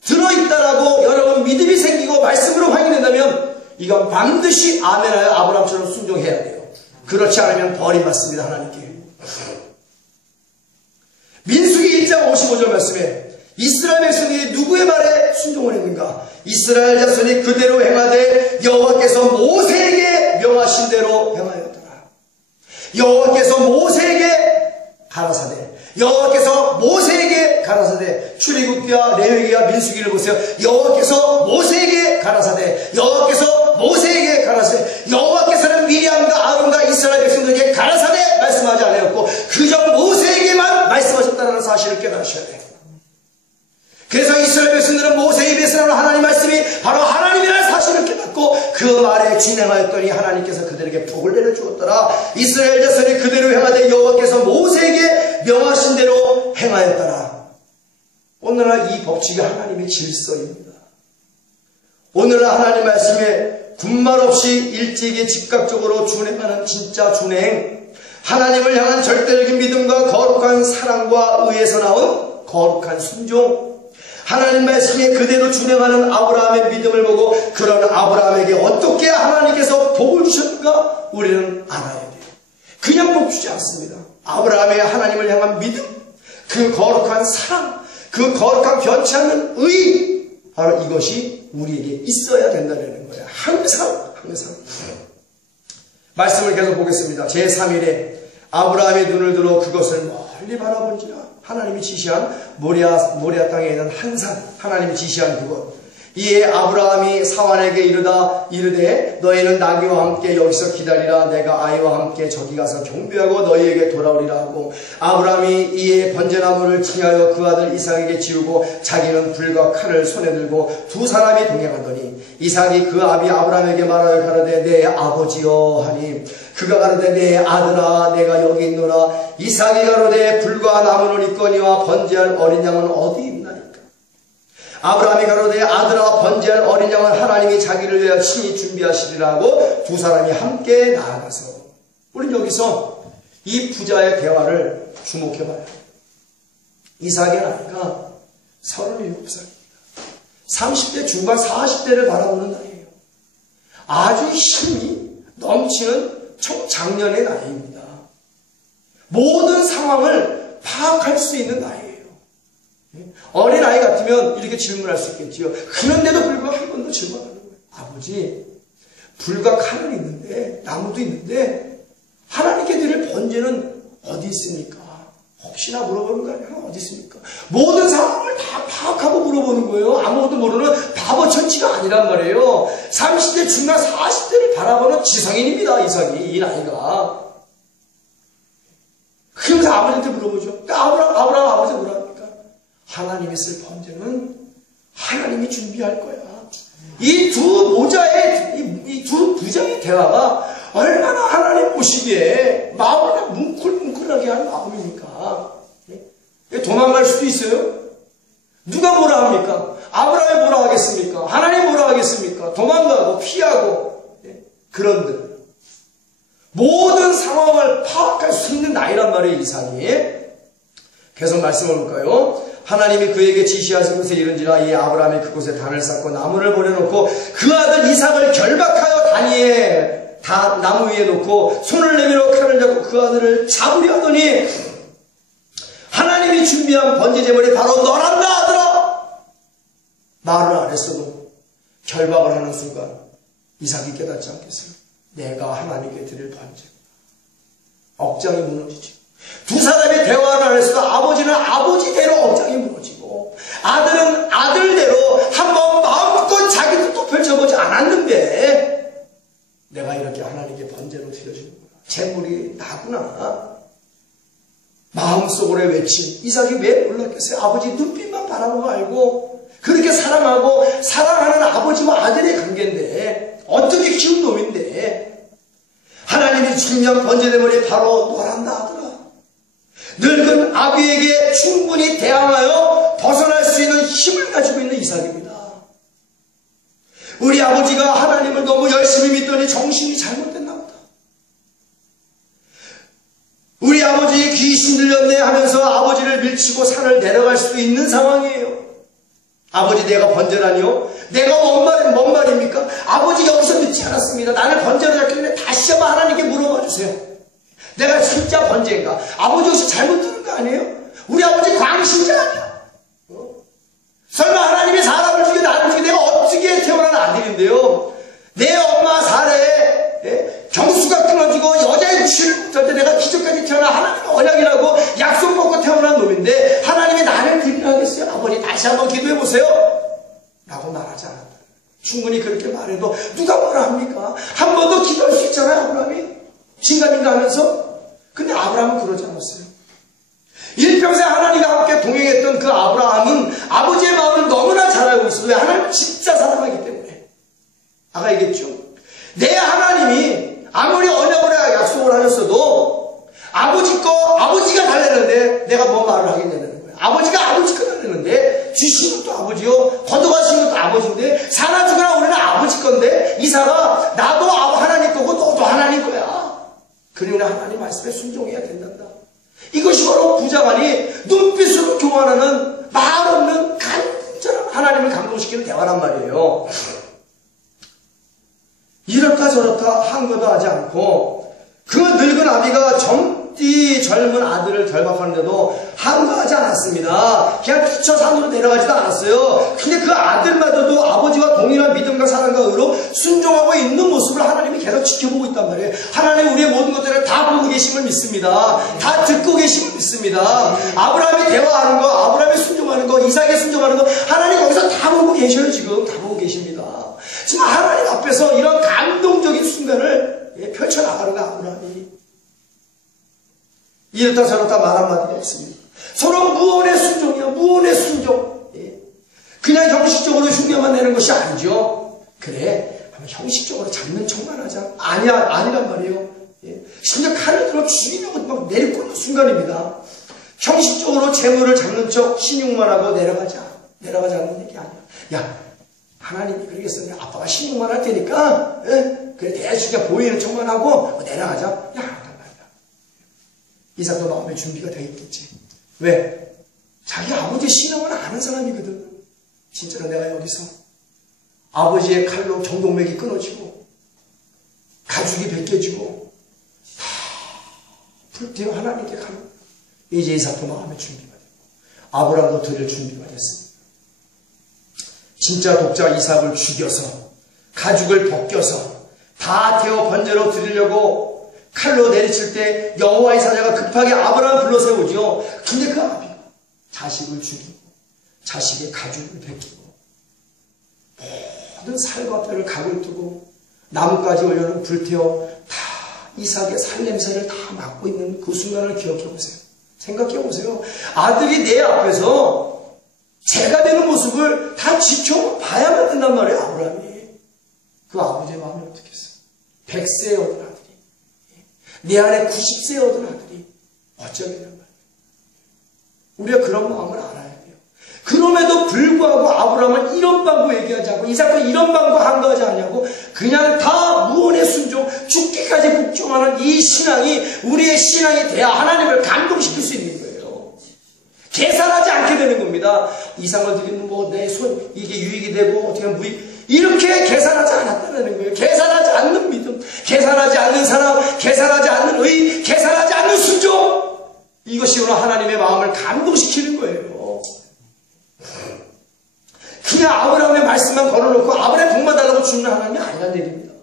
들어있다라고 여러분 믿음이 생기고 말씀으로 확인된다면 이건 반드시 아멘하여 아브라함처럼 순종해야 돼요. 그렇지 않으면 버림받습니다. 하나님께. 민수기 1장 55절 말씀에 이스라엘 백성이 누구의 말에 순종을 했는가? 이스라엘 자손이 그대로 행하되 여호와께서 모세에게 명하신 대로 행하였더라. 여호와께서 모세에게 가라사대 여호와께서 모세에게 가라사대 출애굽기와 레위기와 민수기를 보세요. 여호와께서 모세에게 가라사대 여호와께서 모세에게 가라사대 여호와께서는 미리암과 아론과 이스라엘 백성들에게 가라사대 말씀하지 않았고 그저 모세에게만 말씀하셨다는 사실을 깨달으셔야 돼요. 그래서 이스라엘 백성들은 모세 입에서 나오는 하나님 말씀이 바로 하나님이라는 사실을 깨닫고 그 말에 진행하였더니 하나님께서 그들에게 복을 내려주었더라. 이스라엘 자손이 그대로 행하되 여호와께서 모세에게 명하신 대로 행하였더라. 오늘날 이 법칙이 하나님의 질서입니다. 오늘날 하나님 말씀에 군말 없이 일찍이 즉각적으로 준행하는 진짜 준행, 하나님을 향한 절대적인 믿음과 거룩한 사랑과 의에서 나온 거룩한 순종, 하나님 말씀에 그대로 준행하는 아브라함의 믿음을 보고 그런 아브라함에게 어떻게 하나님께서 복을 주셨는가 우리는 알아야 돼요. 그냥 복 주지 않습니다. 아브라함의 하나님을 향한 믿음, 그 거룩한 사랑, 그 거룩한 변치 않는 의, 바로 이것이 우리에게 있어야 된다는 거예요. 항상 말씀을 계속 보겠습니다. 제3일에 아브라함의 눈을 들어 그것을 멀리 바라본지라. 하나님이 지시한 모리아 땅에 있는 한 산, 하나님이 지시한 그곳. 이에 아브라함이 사환에게 이르되 너희는 나귀와 함께 여기서 기다리라. 내가 아이와 함께 저기 가서 경배하고 너희에게 돌아오리라 하고, 아브라함이 이에 번제나무를 칭하여 그 아들 이삭에게 지우고 자기는 불과 칼을 손에 들고 두 사람이 동행하더니 이삭이 그 아비 아브라함에게 말하여 가로되 내 아버지여 하니, 그가 가로되 내 아들아 내가 여기 있노라. 이삭이 가로되 불과 나무는 있거니와 번제할 어린 양은 어디 있나이까. 아브라함이 가로되 아들아 번제할 어린 양은 하나님이 자기를 위하여 친히 준비하시리라 하고 두 사람이 함께 나아가서, 우리는 여기서 이 부자의 대화를 주목해봐요. 이삭의 나이가 37살입니다. 30대 중반 40대를 바라보는 나이에요. 아주 힘이 넘치는 청장년의 나이입니다. 모든 상황을 파악할 수 있는 나이예요. 어린아이 같으면 이렇게 질문할 수 있겠지요. 그런데도 불구하고 한 번 더 질문하는 거예요. 아버지, 불과 칼은 있는데, 나무도 있는데, 하나님께 드릴 번제는 어디 있습니까? 혹시나 물어보는 거 아니야? 어디 있습니까? 모든 상황을 다 파악하고 물어보는 거예요. 아무것도 모르는 바보 천치가 아니란 말이에요. 30대 중반 40대를 바라보는 지성인입니다. 이 나이가. 그러면서 아버지한테 물어보죠. 아브라함 아버지 뭐라 합니까? 하나님이 쓸 번제는 하나님이 준비할 거야. 이 두 모자의, 이 두 부장의 대화가 얼마나 하나님 보시기에 마음을 뭉클뭉클하게 하는 마음입니까? 도망갈 수도 있어요. 누가 뭐라 합니까? 아브라함이 뭐라 하겠습니까? 하나님 뭐라 하겠습니까? 도망가고 피하고. 그런데 모든 상황을 파악할 수 있는 나이란 말이에요, 이삭이. 계속 말씀을 볼까요? 하나님이 그에게 지시하신 곳에 이른지라 이 아브라함이 그곳에 단을 쌓고 나무를 버려놓고 그 아들 이삭을 결박하여 단위에 나무 위에 놓고 손을 내밀어 칼을 잡고 그 아들을 잡으려 하더니 하나님이 준비한 번제 제물이 바로 너란다 아들아. 말을 안 했어도 결박을 하는 순간 이삭이 깨닫지 않겠어요? 내가 하나님께 드릴 번제. 억장이 무너지지. 두 사람이 대화를 안 했어도 아버지는 아버지대로 억장이 무너지고 아들은 아들대로 한번 마음껏 자기 뜻도 펼쳐보지 않았는데 내가 이렇게 하나님께 번제로 드려주는구나. 제물이 나구나. 마음속으로 외친 이삭이 왜 놀랐겠어요? 아버지 눈빛만 바라보고 알고 그렇게 사랑하고 사랑하는 아버지와 아들의 관계인데 어떻게 키운 놈인데 하나님이 중요한 번제대물이 바로 너란다 아들아. 늙은 아비에게 충분히 대항하여 벗어날 수 있는 힘을 가지고 있는 이삭입니다. 우리 아버지가 하나님을 너무 열심히 믿더니 정신이 잘못됐나 보다. 우리 아버지 귀신 들렸네 하면서 아버지를 밀치고 산을 내려갈 수도 있는 상황이에요. 아버지 내가 번제라니요? 내가 뭔 말입니까? 아버지 여기서 늦지 않았습니다. 나를 번제로 잡기 전에 다시 한번 하나님께 물어봐 주세요. 내가 진짜 번제인가? 아버지 혹시 잘못 들은 거 아니에요? 우리 아버지 광신자 아니야? 설마 하나님이 사람을 죽여 나를 죽여 내가 어떻게 태어난 아들인데요? 내 엄마 살에 경수가 끊어지고 여자의 구실을 못할 때 내가 기적까지 태어나 하나님의 언약이라고 약속 먹고 태어난 놈인데 하나님이 나를 그리려 하겠어요? 아버지 다시 한번 기도해 보세요. 라고 말하지 않았다. 충분히 그렇게 말해도 누가 뭐라 합니까? 한 번 더 기도할 수 있잖아요. 아브라함이 신감인가 하면서. 근데 아브라함은 그러지 않았어요. 일평생 하나님과 함께 동행했던 그 아브라함은 아버지의 마음을 너무나 잘 알고 있어요. 왜? 하나님을 진짜 사랑하기 때문에. 아까 얘기했죠. 내 하나님이 아무리 언약으로 약속을 하셨어도 아버지가 달래는데 내가 뭔 말을 하겠냐는 거예요. 아버지가 아버지 거 달래는데 주신 것도 아버지요. 거둬가신 것도 아버지인데 사나 죽으나 우리는 아버지 건데 이삭아 나도 하나님 거고 너도 하나님 거야. 그러니 하나님 말씀에 순종해야 된단다. 이것이 바로 부자간이 눈빛으로 교환하는 말 없는 간절한 하나님을 감동시키는 대화란 말이에요. 이렇다 저렇다 한 것도 하지 않고 그 늙은 아비가 젊디 젊은 아들을 결박하는데도 한가하지 않았습니다. 그냥 기쳐 산으로 내려가지도 않았어요. 근데 그 아들마저도 아버지와 동일한 믿음과 사랑과 의로 순종하고 있는 모습을 하나님이 계속 지켜보고 있단 말이에요. 하나님 우리의 모든 것들을 다 보고 계심을 믿습니다. 다 듣고 계심을 믿습니다. 아브라함이 대화하는 거, 아브라함이 순종하는 거, 이삭이 순종하는 거 하나님 거기서 다 보고 계셔요. 지금 다 보고 계십니다. 지금 하나님 앞에서 이런 감동적인 순간을 펼쳐나가는 거 아브라함이. 이렇다 저렇다 말 한마디가 없습니다. 서로 무언의 순종이야. 무언의 순종. 그냥 형식적으로 흉내만 내는 것이 아니죠. 그래 한번 형식적으로 잡는 척만 하자. 아니란 말이에요. 심지어 칼을 들어 죽이려고 막 내리꽂는 순간입니다. 형식적으로 재물을 잡는 척 신용만 하고 내려가자는 얘기 아니야. 야 하나님이 그러겠으면 아빠가 신용만 할 테니까 그래 대충 그냥 보이는 척만 하고 내려가자. 야 이삭도 마음의 준비가 되어 있겠지. 왜? 자기 아버지의 신앙을 아는 사람이거든. 진짜로 내가 여기서 아버지의 칼로 경동맥이 끊어지고 가죽이 벗겨지고 다 불태워 하나님께 가는 이제 이삭도 마음의 준비가 되고 아브라함도 드릴 준비가 됐습니다. 진짜 독자 이삭을 죽여서 가죽을 벗겨서 다 태워 번제로 드리려고 칼로 내리칠 때 여호와의 사자가 급하게 아브라함을 불러 세우지요. 근데 그 아비가 자식을 죽이고 자식의 가죽을 벗기고 모든 살과 뼈를 각을 두고 나뭇가지 올려놓은 불태워 다 이삭의 살냄새를 다 맡고 있는 그 순간을 기억해 보세요. 생각해 보세요. 아들이 내 앞에서 죄가 되는 모습을 다 지켜봐야만 된단 말이에요. 아브라함이. 그 아버지의 마음이 어떻겠어요? 100세에 얻은 아들이, 내 안에 90세에 얻은 아들이 어쩌겠냔 말이에요. 우리가 그런 마음을 알아야 돼요. 그럼에도 불구하고 아브라함은 이런 방구 얘기하지 않고 이삭도 이런 방구 한가하지 않냐고 그냥 다 무언의 순종, 죽기까지 복종하는 이 신앙이 우리의 신앙이 돼야 하나님을 감동시킬 수 있는 거예요. 계산하지 않게 되는 겁니다. 이상을 드리면 뭐 내 손 이게 유익이 되고 어떻게 하면 무익, 이렇게 계산하지 않았다는 거예요. 계산하지 않는 믿음, 계산하지 않는 사랑, 계산하지 않는 의, 계산하지 않는 순종, 이것이 오늘 하나님의 마음을 감동시키는 거예요. 그냥 아브라함의 말씀만 걸어놓고 아브라함 복만 달라고 주는 하나님이 아니란 얘기입니다.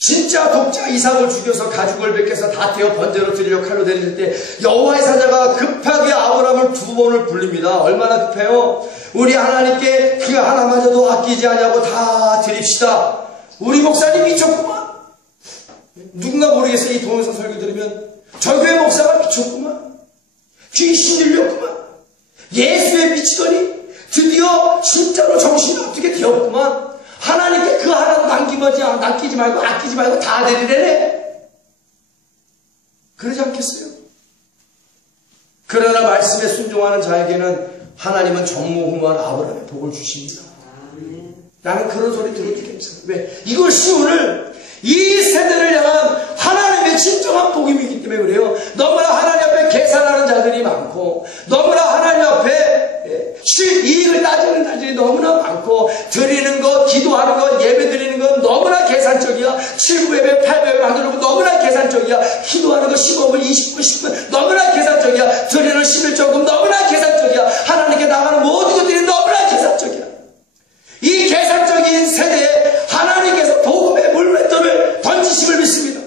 진짜 독자 이삭을 죽여서 가죽을 벗겨서 다 태워 번제로 드리려 칼로 내릴 때 여호와의 사자가 급하게 아브라함을 2번을 불립니다. 얼마나 급해요? 우리 하나님께 그 하나마저도 아끼지 않냐고 다 드립시다. 우리 목사님 미쳤구만. 누군가 모르겠어요. 이 동영상 설교 들으면 저 교회 목사가 미쳤구만. 귀신 들렸구만. 예수에 미치더니 드디어 진짜로 정신이 어떻게 되었구만. 하나님께 그 하나도 남기지 말고 아끼지 말고 다 드리래네. 그러지 않겠어요? 그러나 말씀에 순종하는 자에게는 하나님은 전무후무한 아브라함의 복을 주십니다. 나는 그런 소리 들어도 괜찮아요. 왜? 이것이 오늘 이 세대를 향한 하나님의 진정한 복임이기 때문에 그래요. 너무나 하나님 앞에 계산하는 자들이 많고 너무나 하나님 앞에 이익을 따지는 자들이 너무나 많고 드리는 것, 기도하는 것, 예배 드리는 건 너무나 계산적이야. 7부 예배, 8부 예배 만들고 너무나 계산적이야. 기도하는 거 15분, 20분, 10분 너무나 계산적이야. 드리는 11조금 너무나 계산적이야. 하나님께 나가는 모든 것들이 너무나 계산적이야. 이 계산적인 세대에 하나님께서 복음의 물맷돌을 던지심을 믿습니다.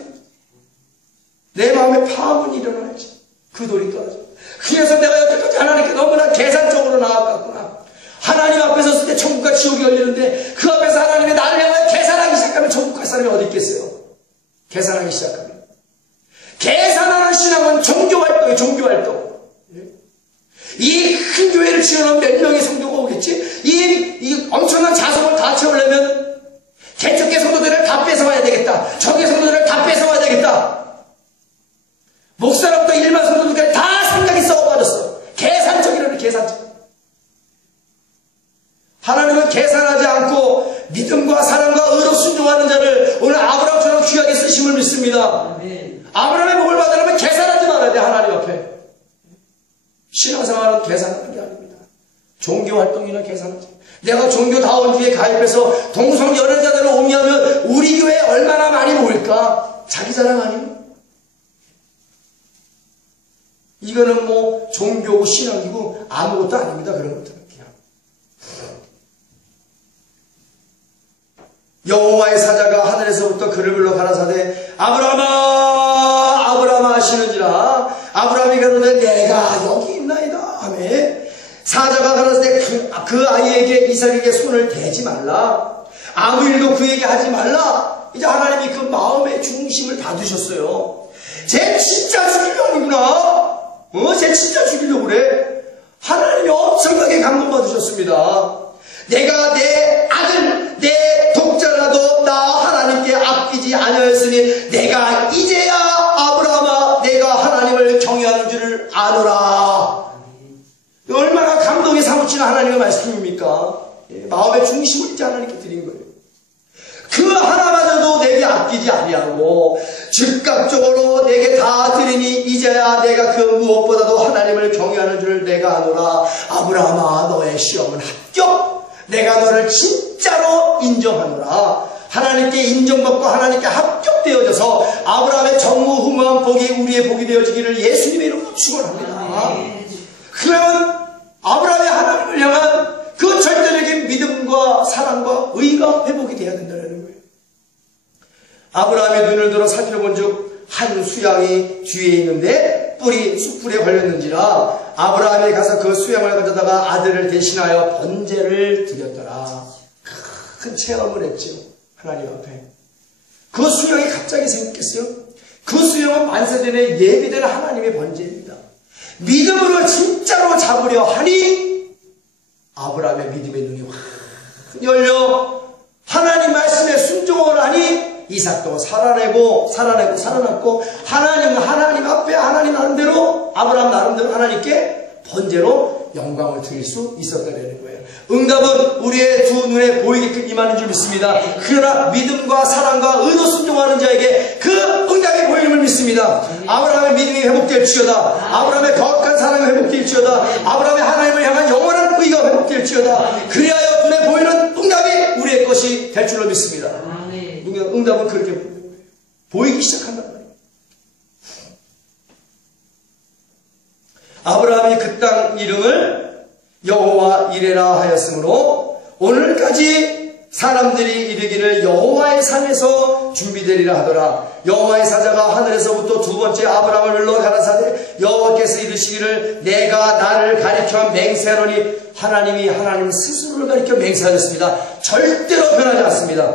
내 마음에 파문이 일어나야지. 그 돌이 떨어져. 그래서 내가 여태까지 하나님께 너무나 계산적으로 나아갔구나. 하나님 앞에 섰을 때 천국과 지옥이 열리는데 그 앞에서 하나님이 나를 향하여 계산하기 시작하면 천국 갈 사람이 어디 있겠어요? 계산하기 시작하면. 계산하는 신앙은 종교활동이에요. 종교활동. 이 큰 교회를 지어놓으면 몇 명의 성도가 오겠지? 이 엄청난 자성을 다 채우려면 개척계 성도들을 다 뺏어와야 되겠다. 저계 성도들을 다 뺏어와야 되겠다. 목사로부터 일반 성도들까지 다 생각이 썩어버렸어. 계산적이라는 계산적. 하나님은 계산하지 않고 믿음과 사랑과 의로 순종하는 자를 오늘 아브라함처럼 귀하게 쓰심을 믿습니다. 아브라함의 복을 받으려면 계산하지 말아야 돼. 하나님 앞에. 신앙생활은 계산하는 게 아닙니다. 종교활동이나 계산하지. 내가 종교다원주의에 가입해서 동성 연애자들을 옹이하면 우리 교회에 얼마나 많이 모일까? 자기 자랑 아니에요? 이거는 뭐 종교고 신앙이고 아무것도 아닙니다. 그런 것들은 그냥. 여호와의 사자가 하늘에서부터 그를 불러 가라사대 아브라함아 아브라함아 하시는지라. 아브라함이 가로되 내가 여기 있나이다 하매 사자가 가라사대 그 아이에게 이삭에게 손을 대지 말라. 아무 일도 그에게 하지 말라. 이제 하나님이 그 마음의 중심을 받으셨어요. 쟤 진짜 죽이려는구나. 쟤 진짜 죽이려고 그래. 하나님이 엄청나게 감동받으셨습니다. 내가 내 아들, 내 독자라도 나 하나님께 아끼지 아니하였으니 내가 이제야 아브라함아 내가 하나님을 경외하는 줄을 아노라. 얼마나 감동에 사무치는 하나님의 말씀입니까? 마음의 중심을 이제 하나님께 드린 거예요. 그 하나마저도 내게 아끼지 아니하고 즉각적으로 내게 다 드리니 이제야 내가 그 무엇보다도 하나님을 경외하는 줄을 내가 아노라. 아브라함아 너의 시험은 합격. 내가 너를 진짜로 인정하노라. 하나님께 인정받고 하나님께 합격되어져서 아브라함의 전무후무한 복이 우리의 복이 되어지기를 예수님의 이름으로 축원합니다. 그러면 아브라함의 하나님을 향한 그 절대적인 믿음과 사랑과 의가 우리가 회복이 돼야 된다는 거예요. 아브라함의 눈을 들어 살펴본 즉 한 수양이 뒤에 있는데 뿔이 숯불에 걸렸는지라 아브라함이 가서 그 수양을 가져다가 아들을 대신하여 번제를 드렸더라. 큰 체험을 했죠. 하나님 앞에. 그 수양이 갑자기 생겼겠어요? 그 수양은 만세전에 예비된 하나님의 번제입니다. 믿음으로 진짜로 잡으려 하니 아브라함의 믿음의 눈이 확 열려 하나님 말씀에 순종을 하니 이삭도 살아났고 하나님 앞에 하나님 나름대로 아브라함 나름대로 하나님께 번제로 영광을 드릴 수 있었다는 거예요. 응답은 우리의 두 눈에 보이게끔 임하는 줄 믿습니다. 그러나 믿음과 사랑과 의로 순종하는 자에게 그 응답이 보임을 믿습니다. 아브라함의 믿음이 회복될지어다. 아브라함의 거룩한 사랑이 회복될지어다. 아브라함의 하나님을 향한 영원한 의가 회복될지어다. 그리하여 눈에 보이는 응답이 우리의 것이 될 줄로 믿습니다. 응답은 그렇게 보이기 시작한단 말이에요. 아브라함이 그 땅 이름을 여호와 이레라 하였으므로 오늘까지 사람들이 이르기를 여호와의 산에서 준비되리라 하더라. 여호와의 사자가 하늘에서부터 두 번째 아브라함을 불러 가라사대 여호와께서 이르시기를 내가 나를 가리켜 맹세하노니 하나님이 하나님 스스로를 가리켜 맹세하셨습니다. 절대로 변하지 않습니다.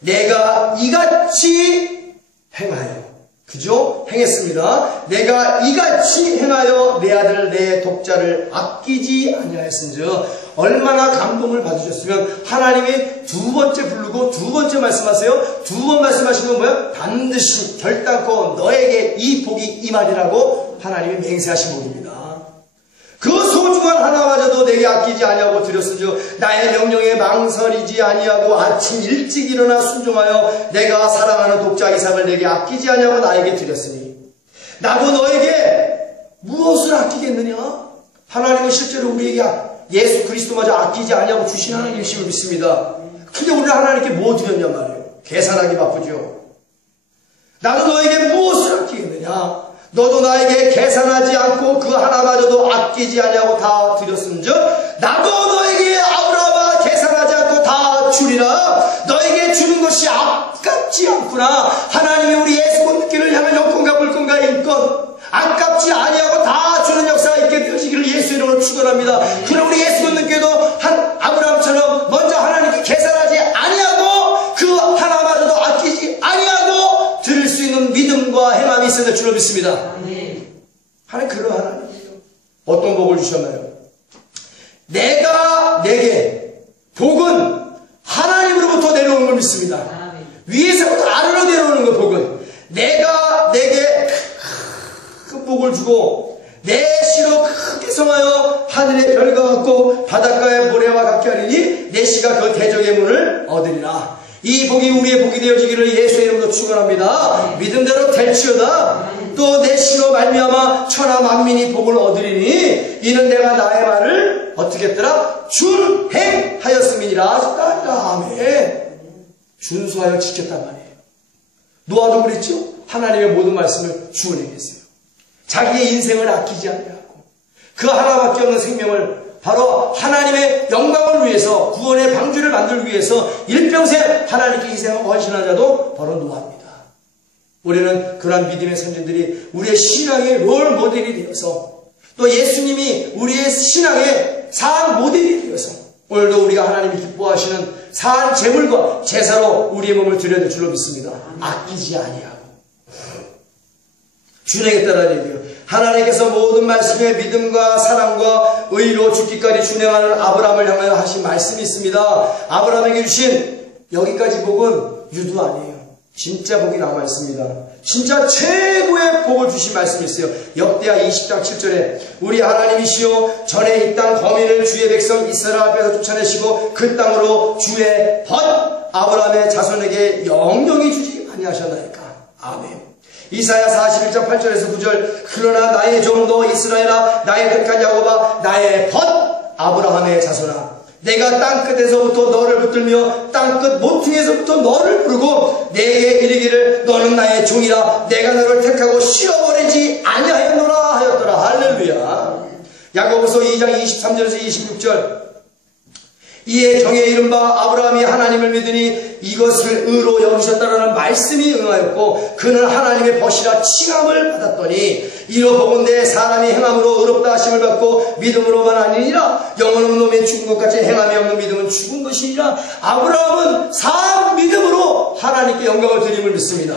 내가 이같이 행하여 그죠? 행했습니다. 내가 이같이 행하여 내 아들 내 독자를 아끼지 아니하였은즉 얼마나 감동을 받으셨으면 하나님이 두 번째 부르고 두 번째 말씀하세요. 두 번 말씀하신 건 뭐예요? 반드시 결단코 너에게 이 복이 임하리라고 하나님이 맹세하신 복입니다. 그 소중한 하나마저도 내게 아끼지 아니하고 드렸은즉 나의 명령에 망설이지 아니하고 아침 일찍 일어나 순종하여 내가 사랑하는 독자 이삭을 내게 아끼지 아니하고 나에게 드렸으니 나도 너에게 무엇을 아끼겠느냐? 하나님은 실제로 우리에게 예수 그리스도마저 아끼지 아니하고 주신 하나님이심을 믿습니다. 근데 우리는 하나님께 뭐 드렸냔 말이에요. 계산하기 바쁘죠. 나도 너에게 무엇을 아끼겠느냐? 너도 나에게 계산하지 않고 그 하나마저도 아끼지 아니하고 다 드렸은즉 나도 너에게 아브라함아 계산하지 않고 다 주리라. 너에게 주는 것이 아깝지 않구나. 하나님이 우리 예수 그리스도를 향한 영권과 물권과 인권 아깝지 아니하고 다 주는 역사가 있게 되어지기를 예수 이름으로 축원합니다. 그럼 우리 예수 그리스도께도 한 아브라함처럼 먼저 하나님께 계산하지 아니하고 그 하나마저도 아끼지 아니하고 드릴 수 있는 믿음과 행함이 있어야 될 줄로 믿습니다. 하나님 그런 하나님이에요. 어떤 복을 주셨나요? 내게 복은 하나님으로부터 내려오는 걸 믿습니다. 위에서부터 아래로 내려오는 거 복은 내가 내게 큰 복을 주고 내 시로 크게 성하여 하늘의 별과 같고 바닷가의 모래와 같게 하리니 내 시가 그 대적의 문을 얻으리라. 이 복이 우리의 복이 되어지기를 예수의 이름으로 축원합니다. 믿음대로 될지어다. 또 내 시로 말미암아 천하 만민이 복을 얻으리니 이는 내가 나의 말을 어떻게 했더라? 준행하였음이니라. 아멘. 준수하여 지켰단 말이에요. 노아도 그랬죠? 하나님의 모든 말씀을 준행했어요. 자기의 인생을 아끼지 않고 그 하나밖에 없는 생명을 바로 하나님의 영광을 위해서 구원의 방주를 만들기 위해서 일평생 하나님께 희생하고 헌신한 자도 바로 노아입니다. 우리는 그러한 믿음의 선진들이 우리의 신앙의 롤 모델이 되어서 또 예수님이 우리의 신앙의 사한 모델이 되어서 오늘도 우리가 하나님이 기뻐하시는 사한 제물과 제사로 우리의 몸을 드려야 될 줄로 믿습니다. 아끼지 아니하고 준행했다라는 얘기예요. 하나님께서 모든 말씀에 믿음과 사랑과 의로 죽기까지 준행하는 아브라함을 향하여 하신 말씀이 있습니다. 아브라함에게 주신 여기까지 복은 유도 아니에요. 진짜 복이 남아 있습니다. 진짜 최고의 복을 주신 말씀이 있어요. 역대하 20장 7절에 우리 하나님이시여 전에 이 땅 거민을 주의 백성 이스라엘 앞에서 쫓아내시고 그 땅으로 주의 벗 아브라함의 자손에게 영영히 주지 아니하셨나이까. 아멘. 이사야 41장 8절에서 9절 그러나 나의 종 너 이스라엘아 나의 택한 야곱아 나의 벗 아브라함의 자손아 내가 땅끝에서부터 너를 붙들며 땅끝 모퉁이에서부터 너를 부르고 내게 이르기를 너는 나의 종이라 내가 너를 택하고 씌워버리지 아니하였노라 하였더라. 할렐루야. 야고보서 2장 23절에서 26절 이에 경에 이른 바 아브라함이 하나님을 믿으니 이것을 의로 여기셨다라는 말씀이 응하였고 그는 하나님의 벗이라 칭함을 받았더니 이로 보건대 사람이 행함으로 의롭다 하심을 받고 믿음으로만 아니니라. 영혼 없는 놈이 죽은 것 같이 행함이 없는 믿음은 죽은 것이니라. 아브라함은 산 믿음으로 하나님께 영광을 드림을 믿습니다.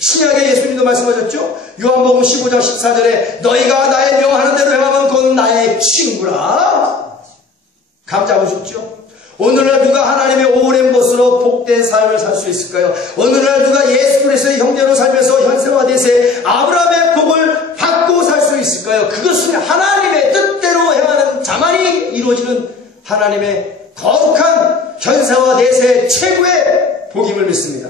신약에 예수님도 말씀하셨죠. 요한복음 15장 14절에 너희가 나의 명하는 대로 행하면 그건 나의 친구라. 감 잡으셨죠? 오늘날 누가 하나님의 오랜 것으로 복된 삶을 살 수 있을까요? 오늘날 누가 예수 그리스도의 형제로 살면서 현세와 대세 아브라함의 복을 받고 살 수 있을까요? 그것은 하나님의 뜻대로 행하는 자만이 이루어지는 하나님의 거룩한 현세와 대세의 최고의 복임을 믿습니다.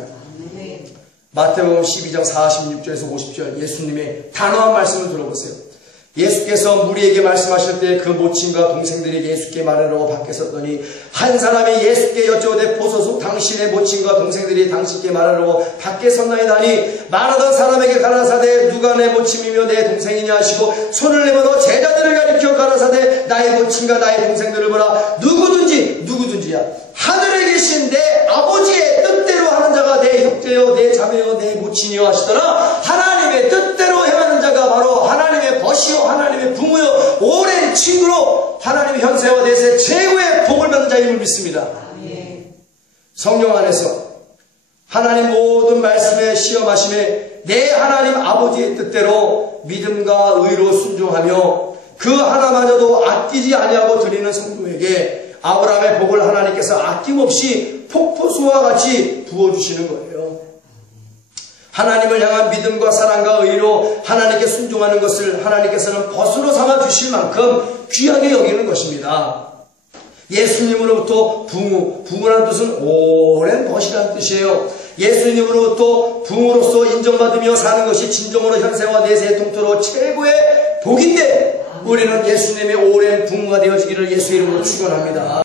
마태복음 12장 46절에서 50절 예수님의 단호한 말씀을 들어보세요. 예수께서 무리에게 말씀하실 때 그 모친과 동생들이 예수께 말하러 밖에 섰더니 한 사람이 예수께 여쭤오되 보소서 당신의 모친과 동생들이 당신께 말하러 밖에 섰나이다 하니 말하던 사람에게 가라사대 누가 내 모친이며 내 동생이냐 하시고 손을 내밀어 제자들을 가리켜 가라사대 나의 모친과 나의 동생들을 보라. 누구든지야 하늘에 계신 내 아버지의 뜻대로 하는 자가 내 형제여 내 자매여 내 모친이여 하시더라. 하나님의 뜻대로 행하는 자가 바로 하나님의 벗이요 하나님의 부모요 오랜 친구로 하나님의 현세와 대세 최고의 복을 받는 자임을 믿습니다. 성령 안에서 하나님 모든 말씀에 시험하심에 내 하나님 아버지의 뜻대로 믿음과 의로 순종하며 그 하나마저도 아끼지 아니하고 드리는 성도에게 아브라함의 복을 하나님께서 아낌없이 폭포수와 같이 부어주시는 거예요. 하나님을 향한 믿음과 사랑과 의로 하나님께 순종하는 것을 하나님께서는 벗으로 삼아 주실 만큼 귀하게 여기는 것입니다. 예수님으로부터 부모라는 뜻은 오랜 벗이라는 뜻이에요. 예수님으로부터 부모로서 인정받으며 사는 것이 진정으로 현세와 내세의 통틀어 최고의 복인데 우리는 예수님의 오랜 부모가 되어지기를 예수의 이름으로 축원합니다.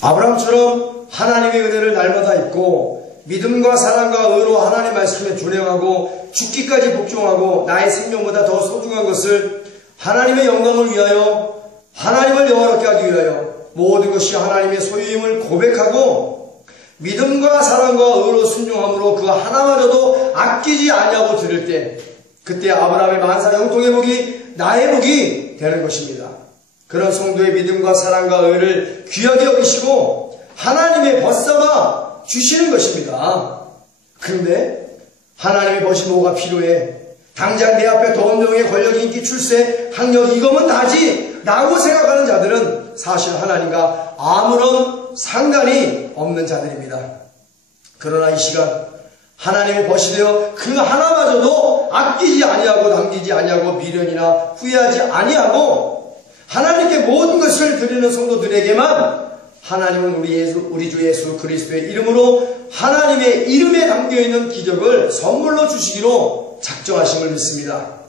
아브라함처럼 하나님의 은혜를 날마다 입고 믿음과 사랑과 의로 하나님의 말씀에 준행하고 죽기까지 복종하고 나의 생명보다 더 소중한 것을 하나님의 영광을 위하여 하나님을 영화롭게 하기 위하여 모든 것이 하나님의 소유임을 고백하고 믿음과 사랑과 의로 순종함으로 그 하나마저도 아끼지 아니하고 드릴 때 그때 아브라함의 만사 형통의 복이 나의 복이 되는 것입니다. 그런 성도의 믿음과 사랑과 의를 귀하게 여기시고 하나님의 벗삼아 주시는 것입니다. 그런데 하나님의 벗이 뭐가 필요해? 당장 내 앞에 도원명의 권력, 인기, 출세, 학력 이거면 다지 라고 생각하는 자들은 사실 하나님과 아무런 상관이 없는 자들입니다. 그러나 이 시간 하나님의 벗이 되어 그 하나마저도 아끼지 아니하고 남기지 아니하고 미련이나 후회하지 아니하고 하나님께 모든 것을 드리는 성도들에게만 하나님은 우리 주 예수 그리스도의 이름으로 하나님의 이름에 담겨있는 기적을 선물로 주시기로 작정하심을 믿습니다.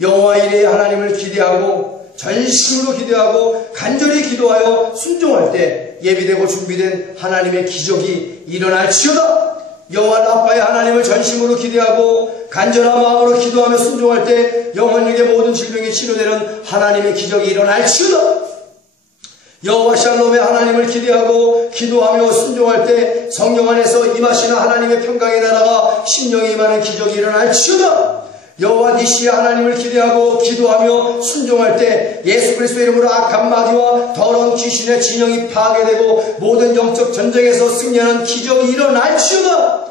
여호와 이레 하나님을 기대하고 전심으로 기대하고 간절히 기도하여 순종할 때 예비되고 준비된 하나님의 기적이 일어날지어다. 여호와 라파의 하나님을 전심으로 기대하고 간절한 마음으로 기도하며 순종할 때 영혼에게 모든 질병이 치료되는 하나님의 기적이 일어날지어다. 여호와 샬롬의 하나님을 기대하고 기도하며 순종할 때 성령 안에서 임하시는 하나님의 평강의 나라가 심령에 임하는 기적이 일어날지어다. 여호와 니시의 하나님을 기대하고 기도하며 순종할 때 예수 그리스도의 이름으로 악한 마귀와 더러운 귀신의 진영이 파괴되고 모든 영적 전쟁에서 승리하는 기적이 일어날지어다.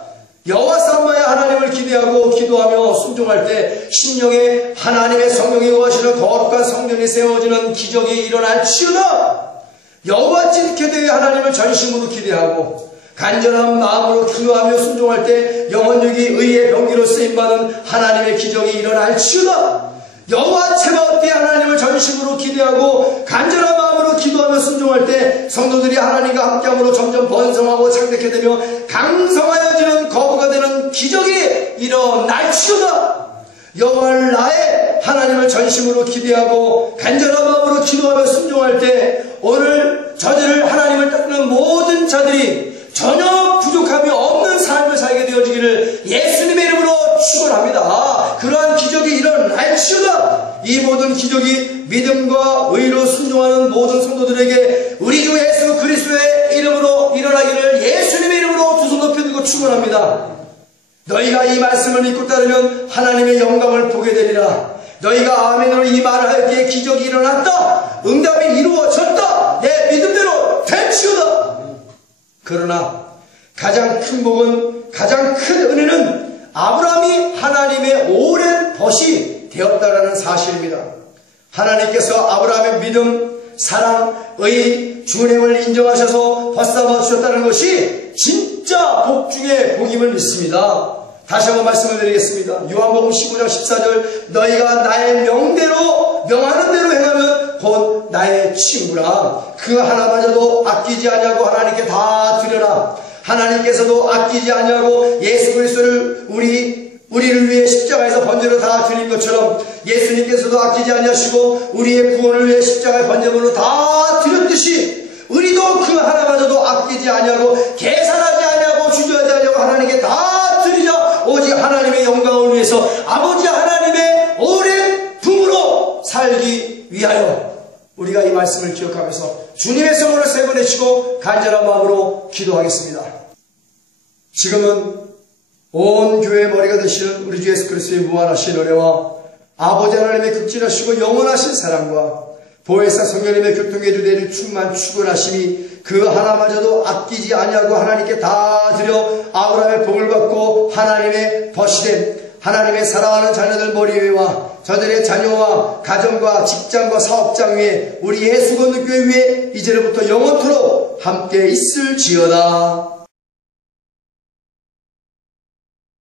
여호와 삼마의 하나님을 기대하고 기도하며 순종할 때 심령에 하나님의 성령이 거하시는 거룩한 성전이 세워지는 기적이 일어날지어다. 여호와 찐케드의 하나님을 전심으로 기대하고 간절한 마음으로 기도하며 순종할 때 영혼력이 의의 병기로 쓰임받은 하나님의 기적이 일어날지어다. 여호와 체바오트의 하나님을 전심으로 기대하고 간절한 마음으로 기도하며 순종할 때 성도들이 하나님과 함께함으로 점점 번성하고 창대케 되며 강성하여지는 거부가 되는 기적이 일어날지어다. 여호와 라의 하나님을 전심으로 기대하고 간절한 마음으로 기도하며 순종할 때 오늘 저들을 하나님을 따르는 모든 자들이 전혀 부족함이 없는 삶을 살게 되어지기를 예수님의 이름으로 축원합니다. 그러한 기적이 일어날지어다. 이 모든 기적이 믿음과 의로 순종하는 모든 성도들에게 우리 주 축원합니다. 너희가 이 말씀을 믿고 따르면 하나님의 영광을 보게 되리라. 너희가 아멘으로 이 말을 할 때에 기적이 일어났다. 응답이 이루어졌다. 내 믿음대로 될지어다. 그러나 가장 큰 복은, 가장 큰 은혜는 아브라함이 하나님의 오랜 벗이 되었다라는 사실입니다. 하나님께서 아브라함의 믿음, 사랑, 의, 준행을 인정하셔서 벗삼아 주셨다는 것이 진짜 복 중에 복임을 믿습니다. 다시 한번 말씀을 드리겠습니다. 요한복음 19장 14절 너희가 나의 명대로 명하는 대로 행하면 곧 나의 친구라. 그 하나마저도 아끼지 아니하고 하나님께 다 드려라. 하나님께서도 아끼지 아니하고 예수 그리스도를 우리를 위해 십자가에서 번제로 다 드린 것처럼 예수님께서도 아끼지 아니하시고 우리의 구원을 위해 십자가의 번제물로 다 드렸듯이 우리도 그 하나마저도 아끼지 아니하고 계산하지 아니하고 주저하지 아니하고 하나님께 다 드리자. 오직 하나님의 영광을 위해서 아버지 하나님의 오랜 품으로 살기 위하여 우리가 이 말씀을 기억하면서 주님의 성원을 세 번 외치고 간절한 마음으로 기도하겠습니다. 지금은 온 교회의 머리가 되시는 우리 주 예수 그리스도의 무한하신 은혜와 아버지 하나님의 극진하시고 영원하신 사랑과 보혜사 성령님의 교통의 주대를 충만 축원하심이 그 하나마저도 아끼지 아니하고 하나님께 다 드려 아브라함의 복을 받고 하나님의 벗이된 하나님의 사랑하는 자녀들 머리 위와 저들의 자녀와 가정과 직장과 사업장 위에 우리 예수 건너교회 위에 이제로부터 영원토록 함께 있을지어다.